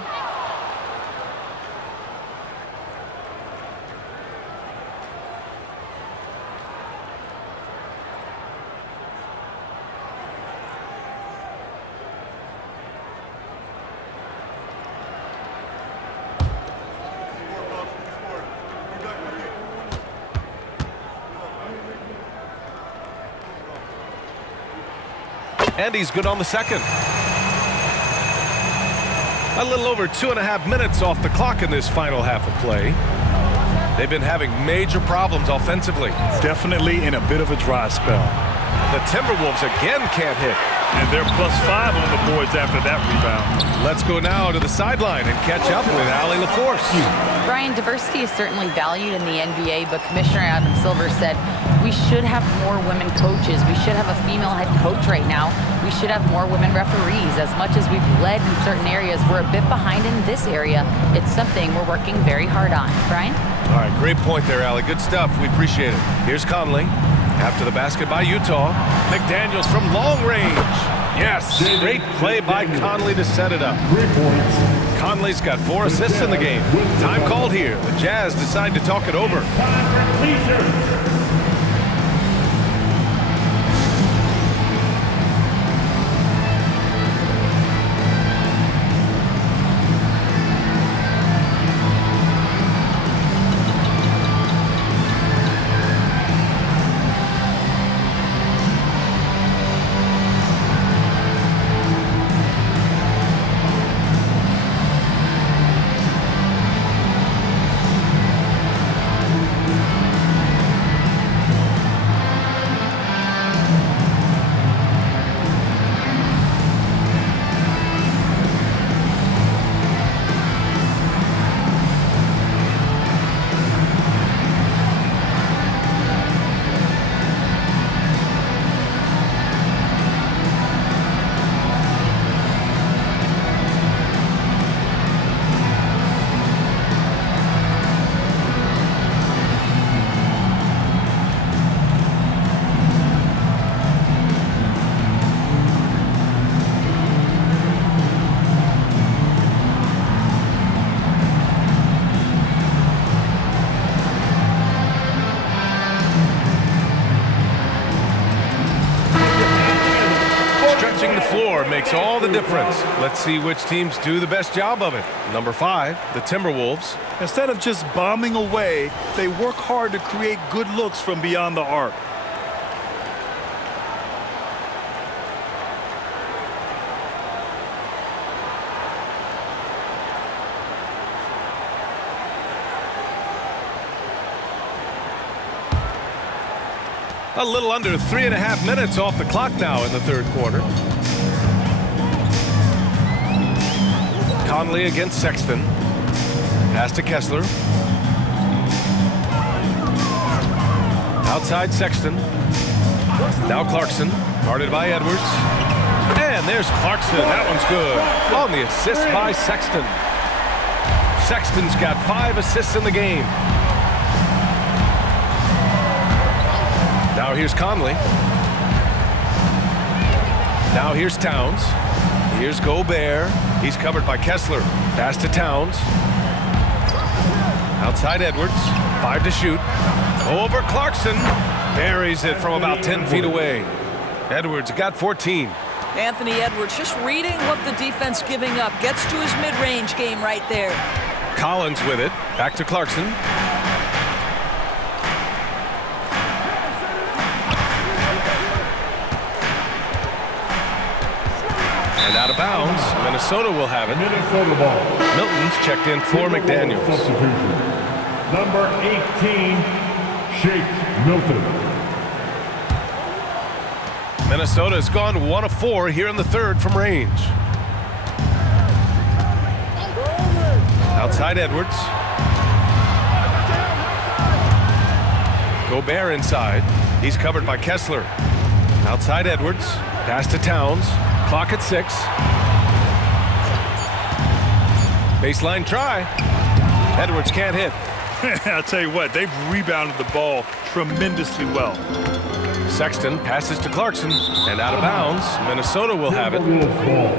And he's good on the second. A little over 2.5 minutes off the clock in this final half of play. They've been having major problems offensively. Definitely in a bit of a dry spell. The Timberwolves again can't hit. And they're +5 on the boards after that rebound. Let's go now to the sideline and catch up with Allie LaForce. Brian, diversity is certainly valued in the NBA, but Commissioner Adam Silver said we should have more women coaches. We should have a female head coach right now. We should have more women referees. As much as we've led in certain areas, we're a bit behind in this area. It's something we're working very hard on. Brian? All right, great point there, Allie. Good stuff. We appreciate it. Here's Conley. After the basket by Utah. McDaniels from long range. Yes, great play by Conley to set it up. 3 points. Conley's got 4 assists in the game. Time called here. The Jazz decide to talk it over. Time for T-shirts. makes all the difference. Let's see which teams do the best job of it. Number 5, the Timberwolves. Instead of just bombing away, they work hard to create good looks from beyond the arc. A little under 3.5 minutes off the clock now in the third quarter. Conley against Sexton. Pass to Kessler. Outside Sexton. Now Clarkson. Guarded by Edwards. And there's Clarkson. That one's good. On the assist by Sexton. Sexton's got 5 assists in the game. Now here's Conley. Now here's Towns. Here's Gobert. He's covered by Kessler. Pass to Towns. Outside Edwards. 5 to shoot. Over Clarkson. Buries it from about 10 feet away. Edwards got 14. Anthony Edwards just reading what the defense giving up. Gets to his mid-range game right there. Collins with it. Back to Clarkson. And out of bounds. Minnesota will have it. Minnesota ball. Milton's checked in for McDaniels. Substitution. Number 18, Shake Milton. Minnesota has gone 1 of 4 here in the third from range. Outside Edwards. Gobert inside. He's covered by Kessler. Outside Edwards. Pass to Towns. Clock at 6. Baseline try. Edwards can't hit. I'll tell you what, they've rebounded the ball tremendously well. Sexton passes to Clarkson and out of bounds. Minnesota will have it. Timberwolves ball.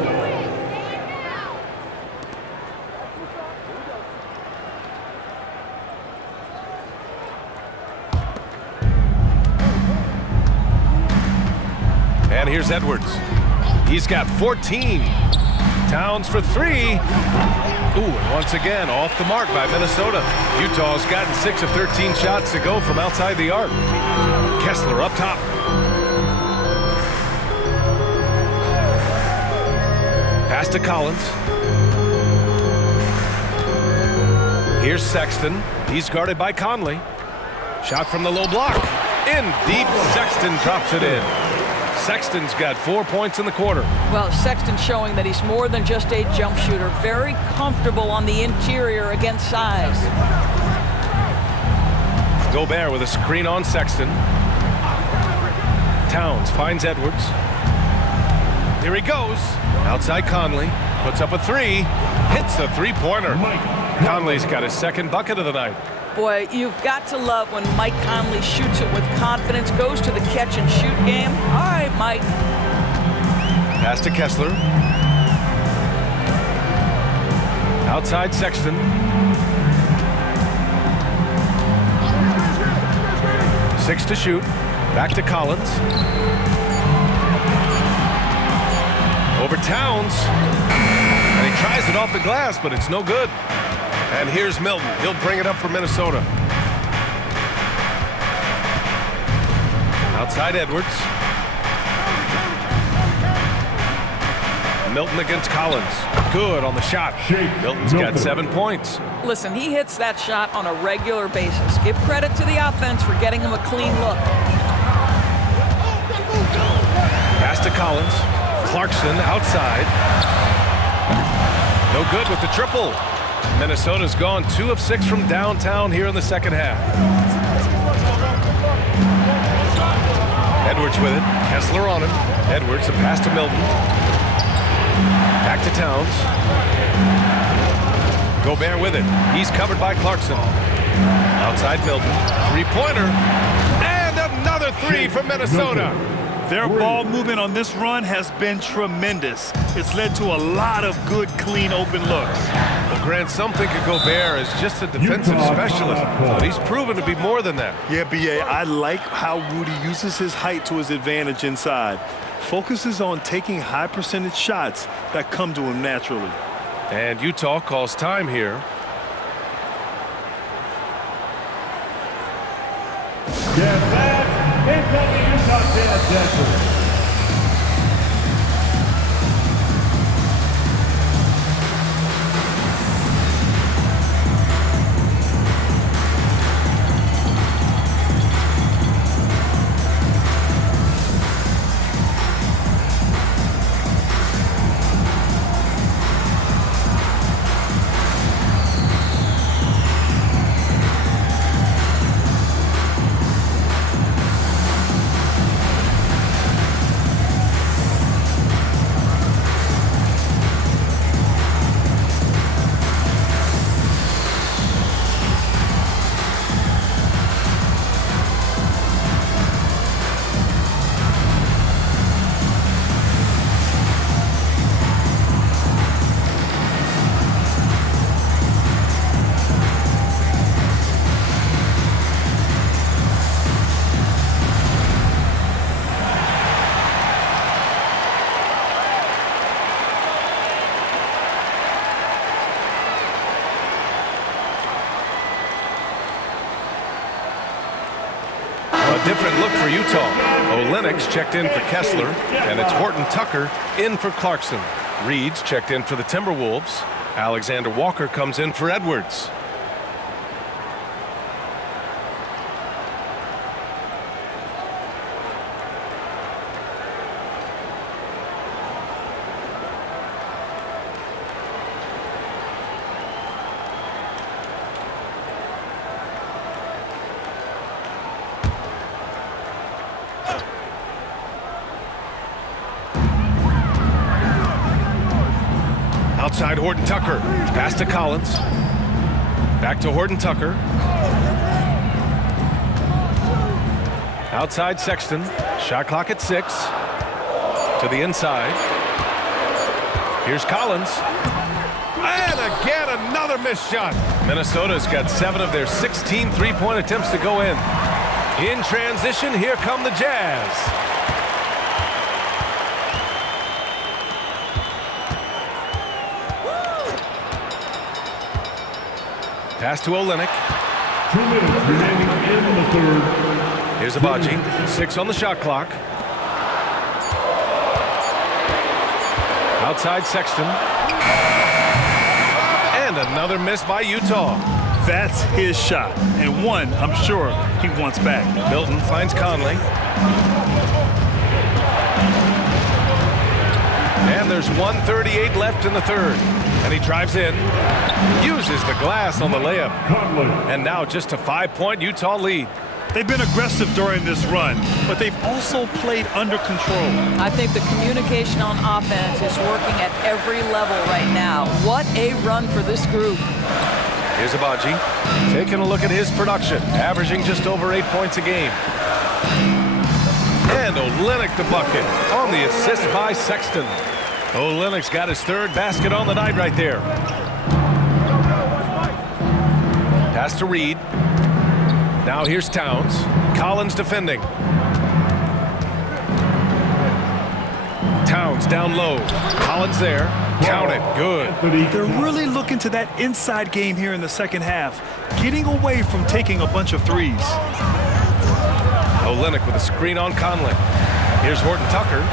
And here's Edwards. He's got 14. Towns for 3. Ooh, and once again, off the mark by Minnesota. Utah's gotten 6 of 13 shots to go from outside the arc. Kessler up top. Pass to Collins. Here's Sexton. He's guarded by Conley. Shot from the low block. In deep, Sexton drops it in. Sexton's got 4 points in the quarter. Well, Sexton showing that he's more than just a jump shooter. Very comfortable on the interior against size. Gobert with a screen on Sexton. Towns finds Edwards. Here he goes. Outside Conley. Puts up a 3. Hits the three-pointer. Conley's got his second bucket of the night. Boy, you've got to love when Mike Conley shoots it with confidence, goes to the catch-and-shoot game. All right, Mike. Pass to Kessler. Outside Sexton. Six to shoot. Back to Collins. Over Towns. And he tries it off the glass, but it's no good. And here's Milton. He'll bring it up for Minnesota. Outside Edwards. Milton against Collins. Good on the shot. Milton's got 7 points. Listen, he hits that shot on a regular basis. Give credit to the offense for getting him a clean look. Pass to Collins. Clarkson outside. No good with the triple. Minnesota's gone 2 of 6 from downtown here in the second half. Edwards with it. Kessler on him. Edwards, a pass to Milton. Back to Towns. Gobert with it. He's covered by Clarkson. Outside Milton. Three-pointer. And another 3 from Minnesota. Their ball movement on this run has been tremendous. It's led to a lot of good, clean, open looks. Well, Grant, some think of Gobert as just a defensive specialist, but he's proven to be more than that. Yeah, B.A., I like how Rudy uses his height to his advantage inside. focuses on taking high percentage shots that come to him naturally. And Utah calls time here. Yes, fans, here comes the Utah Jazz Dancers. Different look for Utah. Olenek's checked in for Kessler, and it's Horton Tucker in for Clarkson. Reed's checked in for the Timberwolves. Alexander Walker comes in for Edwards. Outside Horton Tucker, pass to Collins, back to Horton Tucker, outside Sexton, shot clock at 6, to the inside, here's Collins, and again another missed shot. Minnesota's got 7 of their 16 three-point attempts to go in. In transition, here come the Jazz. Pass to Olenek. 2 minutes remaining in the third. Here's Abaji. 6 on the shot clock. Outside Sexton. And another miss by Utah. That's his shot, and one I'm sure he wants back. Milton finds Conley. And there's 1:38 left in the third. And he drives in, uses the glass on the layup. And now just a 5-point Utah lead. They've been aggressive during this run, but they've also played under control. I think the communication on offense is working at every level right now. What a run for this group. Here's Abaji, taking a look at his production, averaging just over 8 points a game. And Olenek the bucket on the assist by Sexton. Olenek's got his 3rd basket on the night right there. Pass to Reed. Now here's Towns. Collins defending. Towns down low. Collins there. Count it. Good. They're really looking to that inside game here in the second half, getting away from taking a bunch of threes. Olenek with a screen on Conley. Here's Horton Tucker.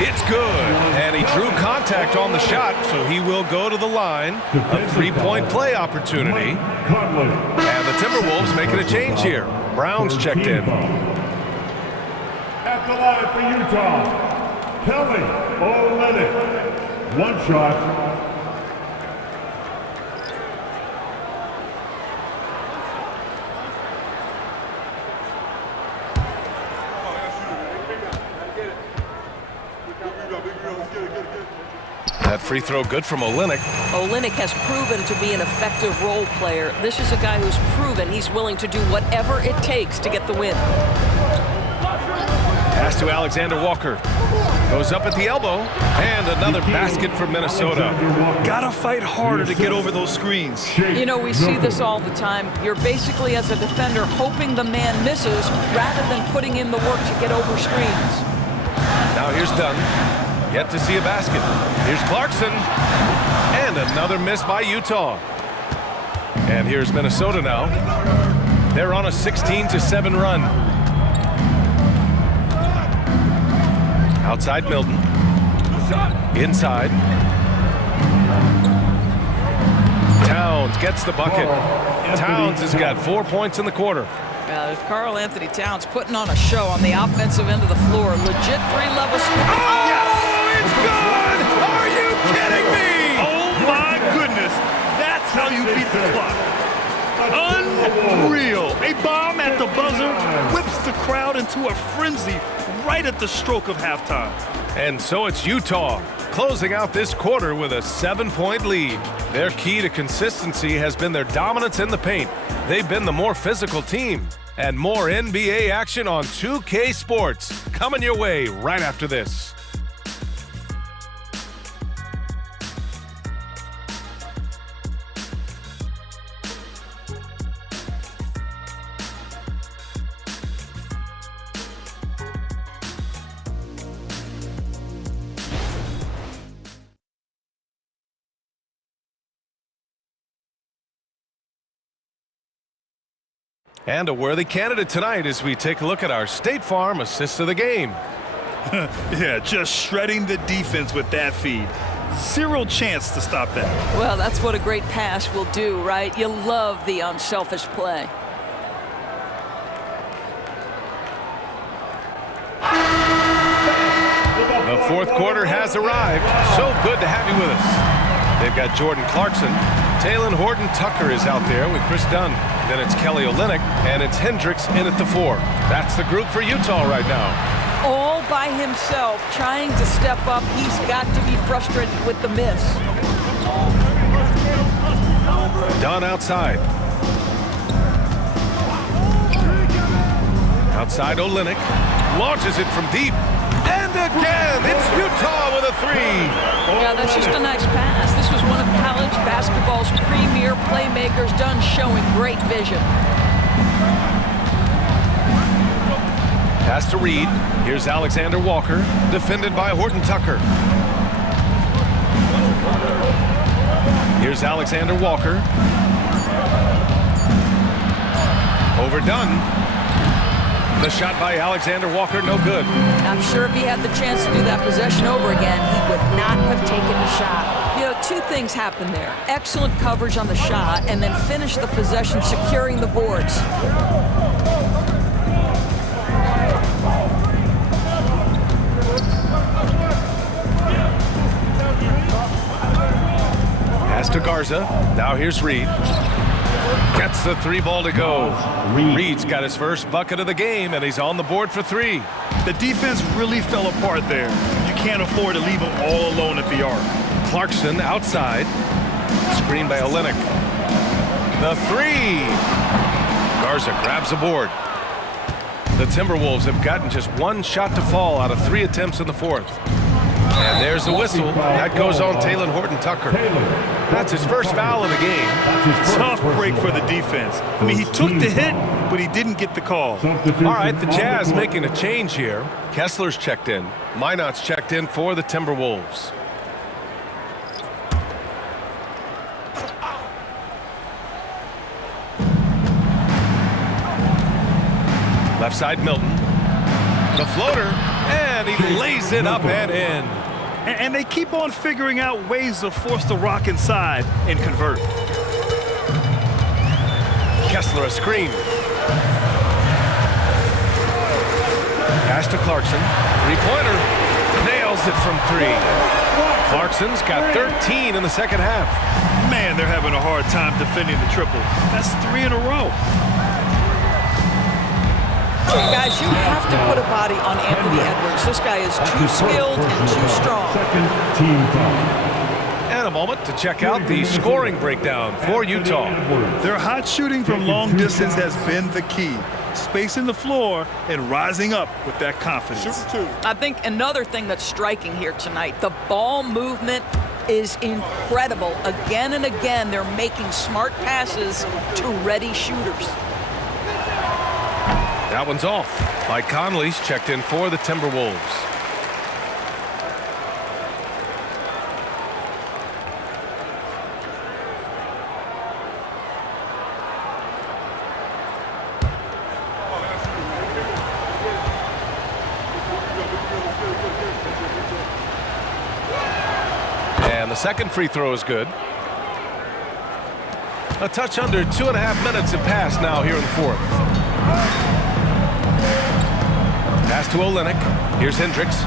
It's good, and he drew contact on the shot, so he will go to the line. A 3-point play opportunity. And the Timberwolves making a change here. Brown's checked in. At the line for Utah, Kelly Olynyk. 1 shot. That free throw good from Olynyk. Olynyk has proven to be an effective role player. This is a guy who's proven he's willing to do whatever it takes to get the win. Pass to Alexander Walker. Goes up at the elbow. And another basket for Minnesota. Gotta fight harder to get over those screens. You know, we see this all the time. You're basically, as a defender, hoping the man misses rather than putting in the work to get over screens. Now here's Dunn. Yet to see a basket. Here's Clarkson. And another miss by Utah. And here's Minnesota now. They're on a 16-7 run. Outside Milton. Inside. Towns gets the bucket. Towns has got 4 points in the quarter. There's Karl Anthony Towns putting on a show on the offensive end of the floor. Legit three-level score. Oh, it's good! Are you kidding me? Oh, my goodness. That's how you beat the clock. Unreal. A bomb at the buzzer whips the crowd into a frenzy right at the stroke of halftime. And so it's Utah closing out this quarter with a 7-point lead. Their key to consistency has been their dominance in the paint. They've been the more physical team. And more NBA action on 2K Sports coming your way right after this. And a worthy candidate tonight as we take a look at our State Farm assist of the game. Yeah, just shredding the defense with that feed. Zero chance to stop that. Well, that's what a great pass will do, right? You love the unselfish play. The fourth quarter has arrived. So good to have you with us. They've got Jordan Clarkson. Talen Horton-Tucker is out there with Chris Dunn. Then it's Kelly Olynyk, and it's Hendricks in at the 4. That's the group for Utah right now. All by himself, trying to step up. He's got to be frustrated with the miss. Dunn outside. Outside Olynyk. Launches it from deep. And again, it's Utah with a 3. Yeah, that's just a nice pass. This was one of college basketball's premier playmakers. Dunn showing great vision. Pass to Reed. Here's Alexander Walker, defended by Horton-Tucker. Here's Alexander Walker. Over Dunn. The shot by Alexander Walker, no good. I'm sure if he had the chance to do that possession over again, he would not have taken the shot. You know, two things happened there. Excellent coverage on the shot, and then finish the possession securing the boards. Pass to Garza. Now here's Reed. Gets the 3 ball to go. Reed's got his first bucket of the game, and he's on the board for 3. The defense really fell apart there. You can't afford to leave them all alone at the arc. Clarkson outside. Screen by Olynyk. The 3. Garza grabs the board. The Timberwolves have gotten just 1 shot to fall out of 3 attempts in the 4th. And there's the whistle. That goes on Talen Horton-Tucker. That's his first foul of the game. Tough break for the defense. I mean, he took the hit, but he didn't get the call. All right, the Jazz making a change here. Kessler's checked in. Minot's checked in for the Timberwolves. Left side, Milton. The floater, and he lays it up and in. And they keep on figuring out ways to force the rock inside and convert. Kessler a screen. Pass to Clarkson. 3-pointer. Nails it from 3. Clarkson's got 13 in the second half. Man, they're having a hard time defending the triple. That's 3 in a row. Guys, you have to put a body on Anthony Edwards. This guy is too skilled and too strong. And a moment to check out the scoring breakdown for Utah. Their hot shooting from long distance has been the key. Spacing the floor and rising up with that confidence. I think another thing that's striking here tonight, the ball movement is incredible. Again and again, they're making smart passes to ready shooters. That one's off. Mike Conley's checked in for the Timberwolves. second free throw is good. A touch under 2.5 minutes have passed now here in the fourth. Pass to Olynyk. Here's Hendricks.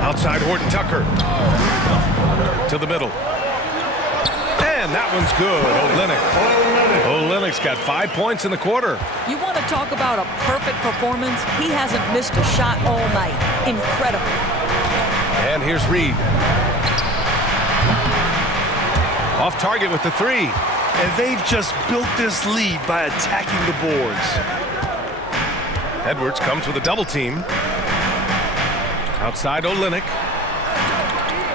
Outside Horton Tucker. To the middle. And that one's good. Olynyk's got 5 points in the quarter. You want to talk about a perfect performance? He hasn't missed a shot all night. Incredible. And here's Reed. Off target with the three. And they've just built this lead by attacking the boards. Edwards comes with a double team. Outside Olynyk.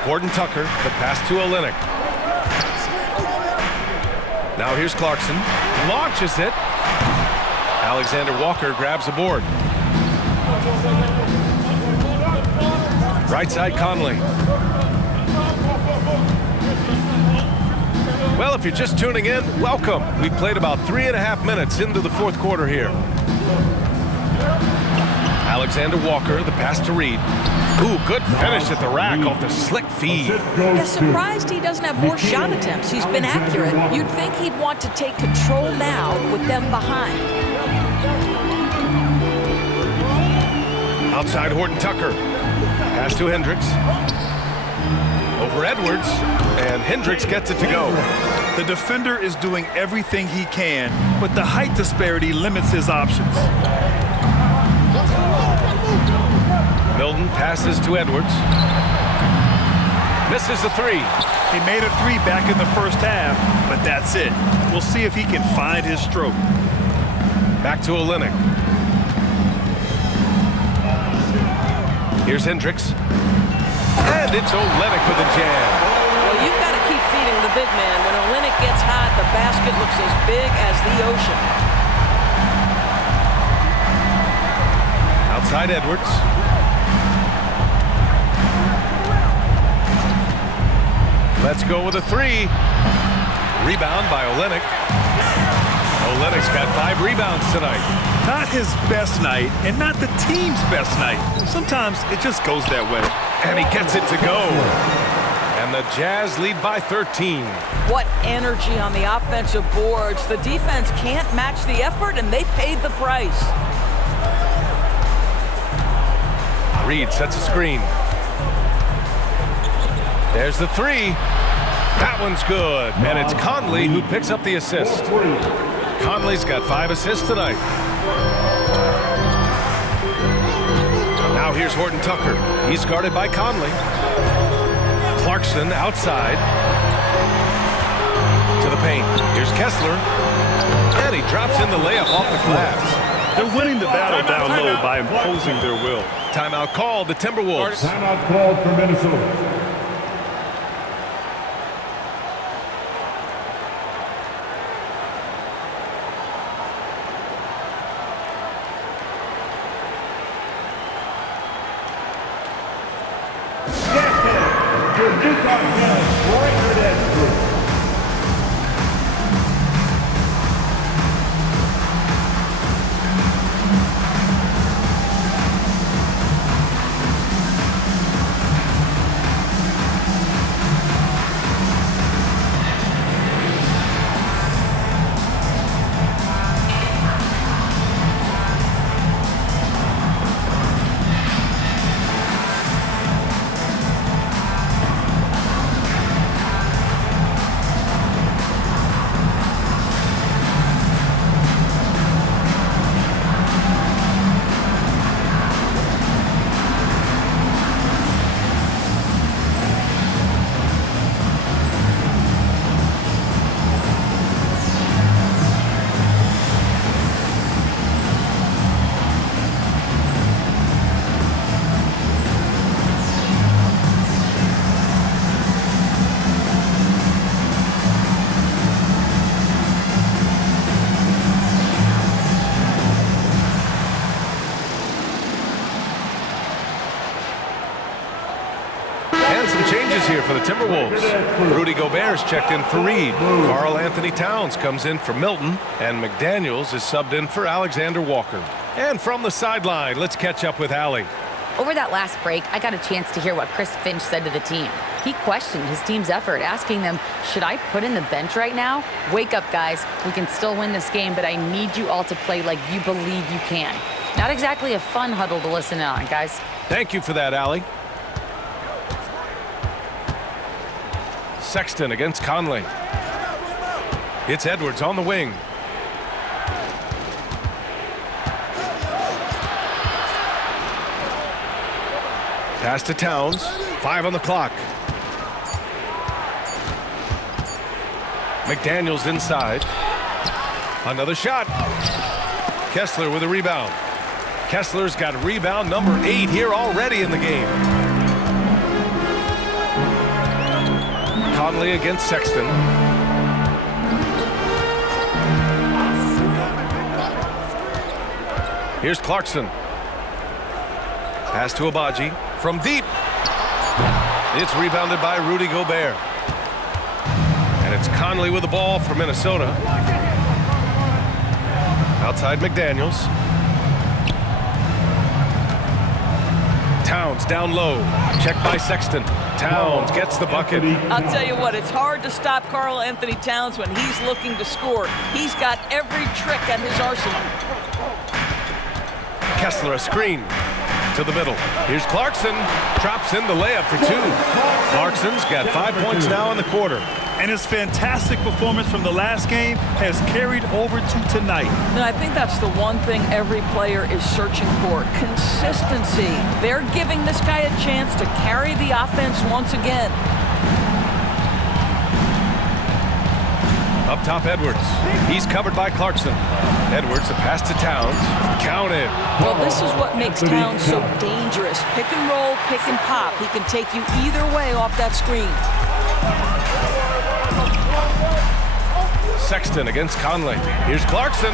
Horton Tucker, the pass to Olynyk. Now here's Clarkson. Launches it. Alexander Walker grabs a board. Right side Conley. Well, if you're just tuning in, welcome. We've played about 3.5 minutes into the fourth quarter here. Alexander Walker, the pass to Reed. Ooh, good finish at the rack off the slick feed. Yeah, surprised he doesn't have more shot attempts. He's been accurate. You'd think he'd want to take control now with them behind. Outside Horton Tucker. Pass to Hendricks. Over Edwards, and Hendricks gets it to go. The defender is doing everything he can, but the height disparity limits his options. Milton passes to Edwards. Misses the three. He made a three back in the first half, but that's it. We'll see if he can find his stroke. Back to Olynyk. Here's Hendricks. And it's Olynyk with a jam. Well, you've got to keep feeding the big man. When Olynyk gets hot, the basket looks as big as the ocean. Outside Edwards. Let's go with a three. Rebound by Olynyk. Olynyk's got 5 rebounds tonight. Not his best night, and not the team's best night. Sometimes it just goes that way. And he gets it to go. And the Jazz lead by 13. What energy on the offensive boards. The defense can't match the effort, and they paid the price. Reed sets a screen. There's the three. That one's good. And it's Conley who picks up the assist. Conley's got 5 assists tonight. Now here's Horton Tucker. He's guarded by Conley. Clarkson outside. To the paint. Here's Kessler. And he drops in the layup off the glass. They're winning the battle down low by imposing their will. Timeout called, the Timberwolves. Timeout called for Minnesota. Here for the Timberwolves. Rudy Gobert's checked in for Reed. Karl Anthony Towns comes in for Milton. And McDaniels is subbed in for Alexander Walker. And from the sideline, let's catch up with Allie. Over that last break, I got a chance to hear what Chris Finch said to the team. He questioned his team's effort, asking them, should I put in the bench right now? Wake up, guys. We can still win this game, but I need you all to play like you believe you can. Not exactly a fun huddle to listen in on, guys. Thank you for that, Allie. Sexton against Conley. It's Edwards on the wing. Pass to Towns. 5 on the clock. McDaniels inside. Another shot. Kessler with a rebound. Kessler's got rebound number 8 here already in the game. Conley against Sexton. Here's Clarkson. Pass to Abaji from deep. It's rebounded by Rudy Gobert. And it's Conley with the ball for Minnesota. Outside McDaniels. Towns down low. Checked by Sexton. Towns gets the bucket. I'll tell you what, it's hard to stop Karl Anthony Towns when he's looking to score. He's got every trick at his arsenal. Kessler a screen to the middle. Here's Clarkson. Drops in the layup for 2. Clarkson's got 5 points now in the quarter. And his fantastic performance from the last game has carried over to tonight. And I think that's the one thing every player is searching for, consistency. They're giving this guy a chance to carry the offense once again. Up top, Edwards. He's covered by Clarkson. Edwards, a pass to Towns. Counted. Well, this is what makes Towns so dangerous. Pick and roll, pick and pop. He can take you either way off that screen. Sexton against Conley. Here's Clarkson.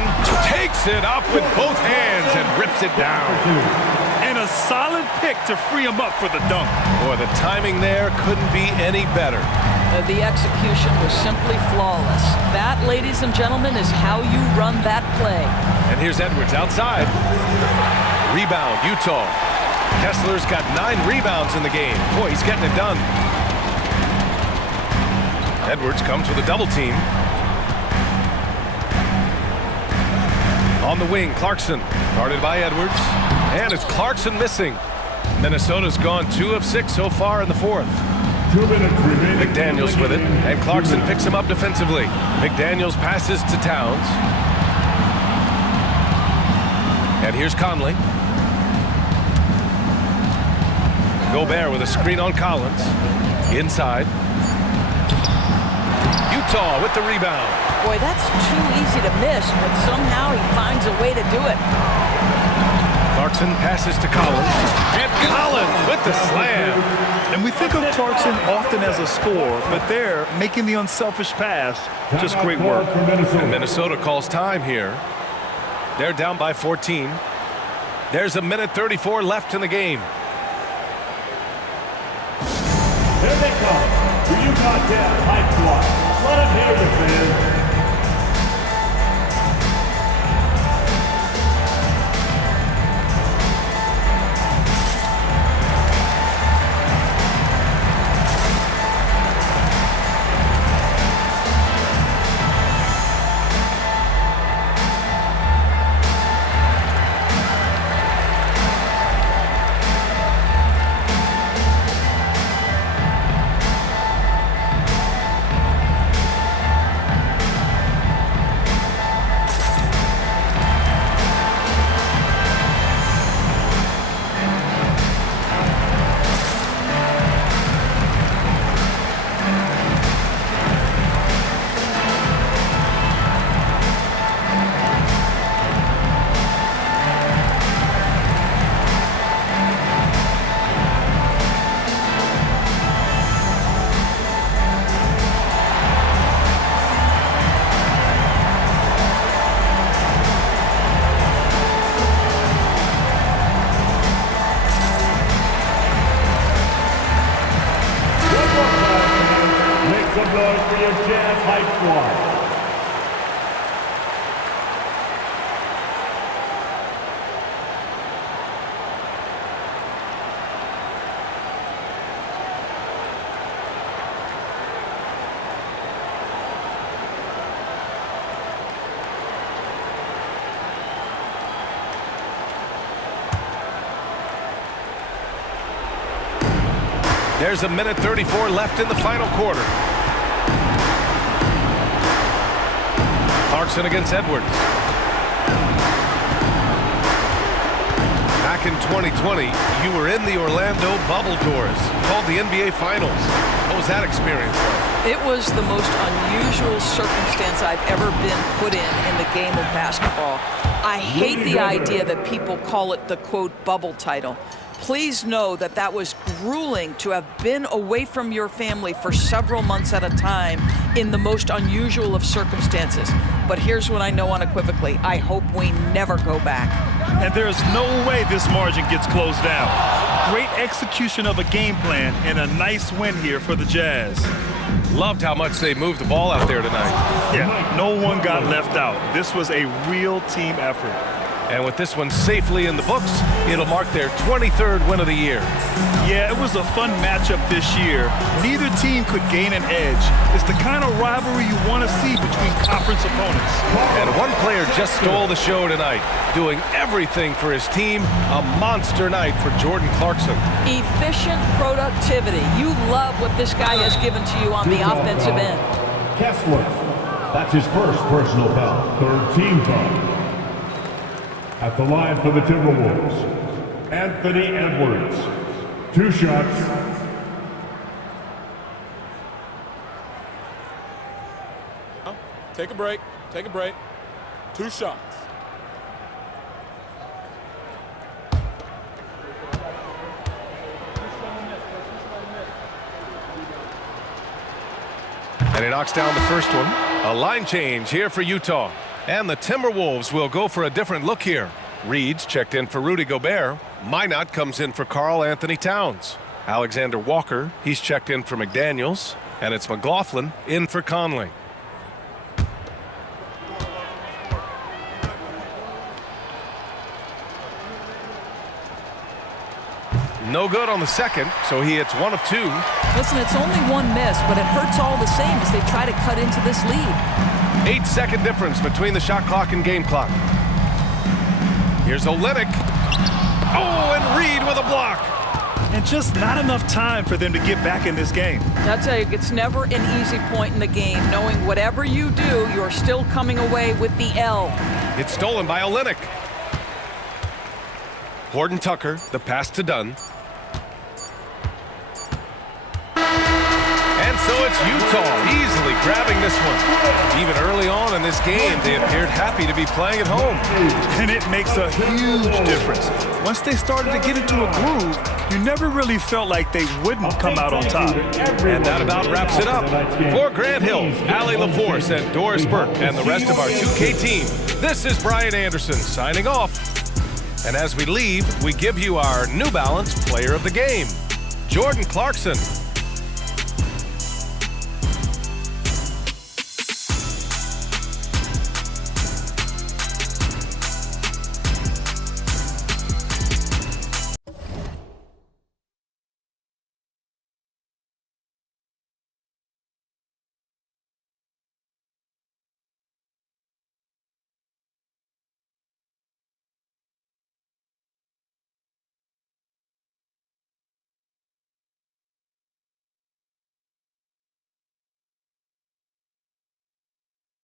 Takes it up with both hands and rips it down. And a solid pick to free him up for the dunk. Boy, the timing there couldn't be any better. The execution was simply flawless. That, ladies and gentlemen, is how you run that play. And here's Edwards outside. Rebound, Utah. Kessler's got 9 rebounds in the game. Boy, he's getting it done. Edwards comes with a double team. On the wing, Clarkson. Guarded by Edwards. And it's Clarkson missing. Minnesota's gone 2 of 6 so far in the 4th. 2 minutes remaining. McDaniels with it, and Clarkson picks him up defensively. McDaniels passes to Towns. And here's Conley. Gobert with a screen on Collins. Inside. Utah with the rebound. Boy, that's too easy to miss, but somehow he finds a way to do it. Clarkson passes to Collins. And Collins with the slam. And we think of Clarkson often as a scorer, but they're making the unselfish pass. Just great work. And Minnesota calls time here. They're down by 14. There's 1:34 left in the game. Here they come. The Utah Jazz Hype Squad. Let them hear you, fans. Some noise for your Jazz Hype Squad. There's a minute 34 left in the final quarter. Clarkson against Edwards. Back in 2020, you were in the Orlando bubble doors, called the NBA Finals. What was that experience like? It was the most unusual circumstance I've ever been put in the game of basketball. I hate the idea that people call it the, quote, bubble title. Please know that that was grueling to have been away from your family for several months at a time in the most unusual of circumstances. But here's what I know unequivocally. I hope we never go back. And there's no way this margin gets closed down. Great execution of a game plan and a nice win here for the Jazz. Loved how much they moved the ball out there tonight. Yeah, no one got left out. This was a real team effort. And with this one safely in the books, it'll mark their 23rd win of the year. Yeah, it was a fun matchup this year. Neither team could gain an edge. It's the kind of rivalry you want to see between conference opponents. And one player just stole the show tonight, doing everything for his team. A monster night for Jordan Clarkson. Efficient productivity. You love what this guy has given to you on the offensive end. Kessler. That's his first personal foul. Third team foul. At the line for the Timberwolves, Anthony Edwards. 2 shots. Take a break. Take a break. 2 shots. And he knocks down the first one. A line change here for Utah. And the Timberwolves will go for a different look here. Reed's checked in for Rudy Gobert. Minot comes in for Karl Anthony Towns. Alexander Walker, he's checked in for McDaniels. And it's McLaughlin in for Conley. No good on the second, so he hits 1 of 2. Listen, it's only 1 miss, but it hurts all the same as they try to cut into this lead. 8-second difference between the shot clock and game clock. Here's Olynyk. Oh, and Reed with a block. And just not enough time for them to get back in this game. I'll tell you, it's never an easy point in the game, knowing whatever you do, you're still coming away with the L. It's stolen by Olynyk. Horton Tucker, the pass to Dunn. And so it's Utah easily grabbing this one. Even early on in this game, they appeared happy to be playing at home. And it makes a huge difference. Once they started to get into a groove, you never really felt like they wouldn't come out on top. And that about wraps it up. For Grant Hill, Allie LaForce, and Doris Burke, and the rest of our 2K team, this is Brian Anderson signing off. And as we leave, we give you our New Balance Player of the Game, Jordan Clarkson.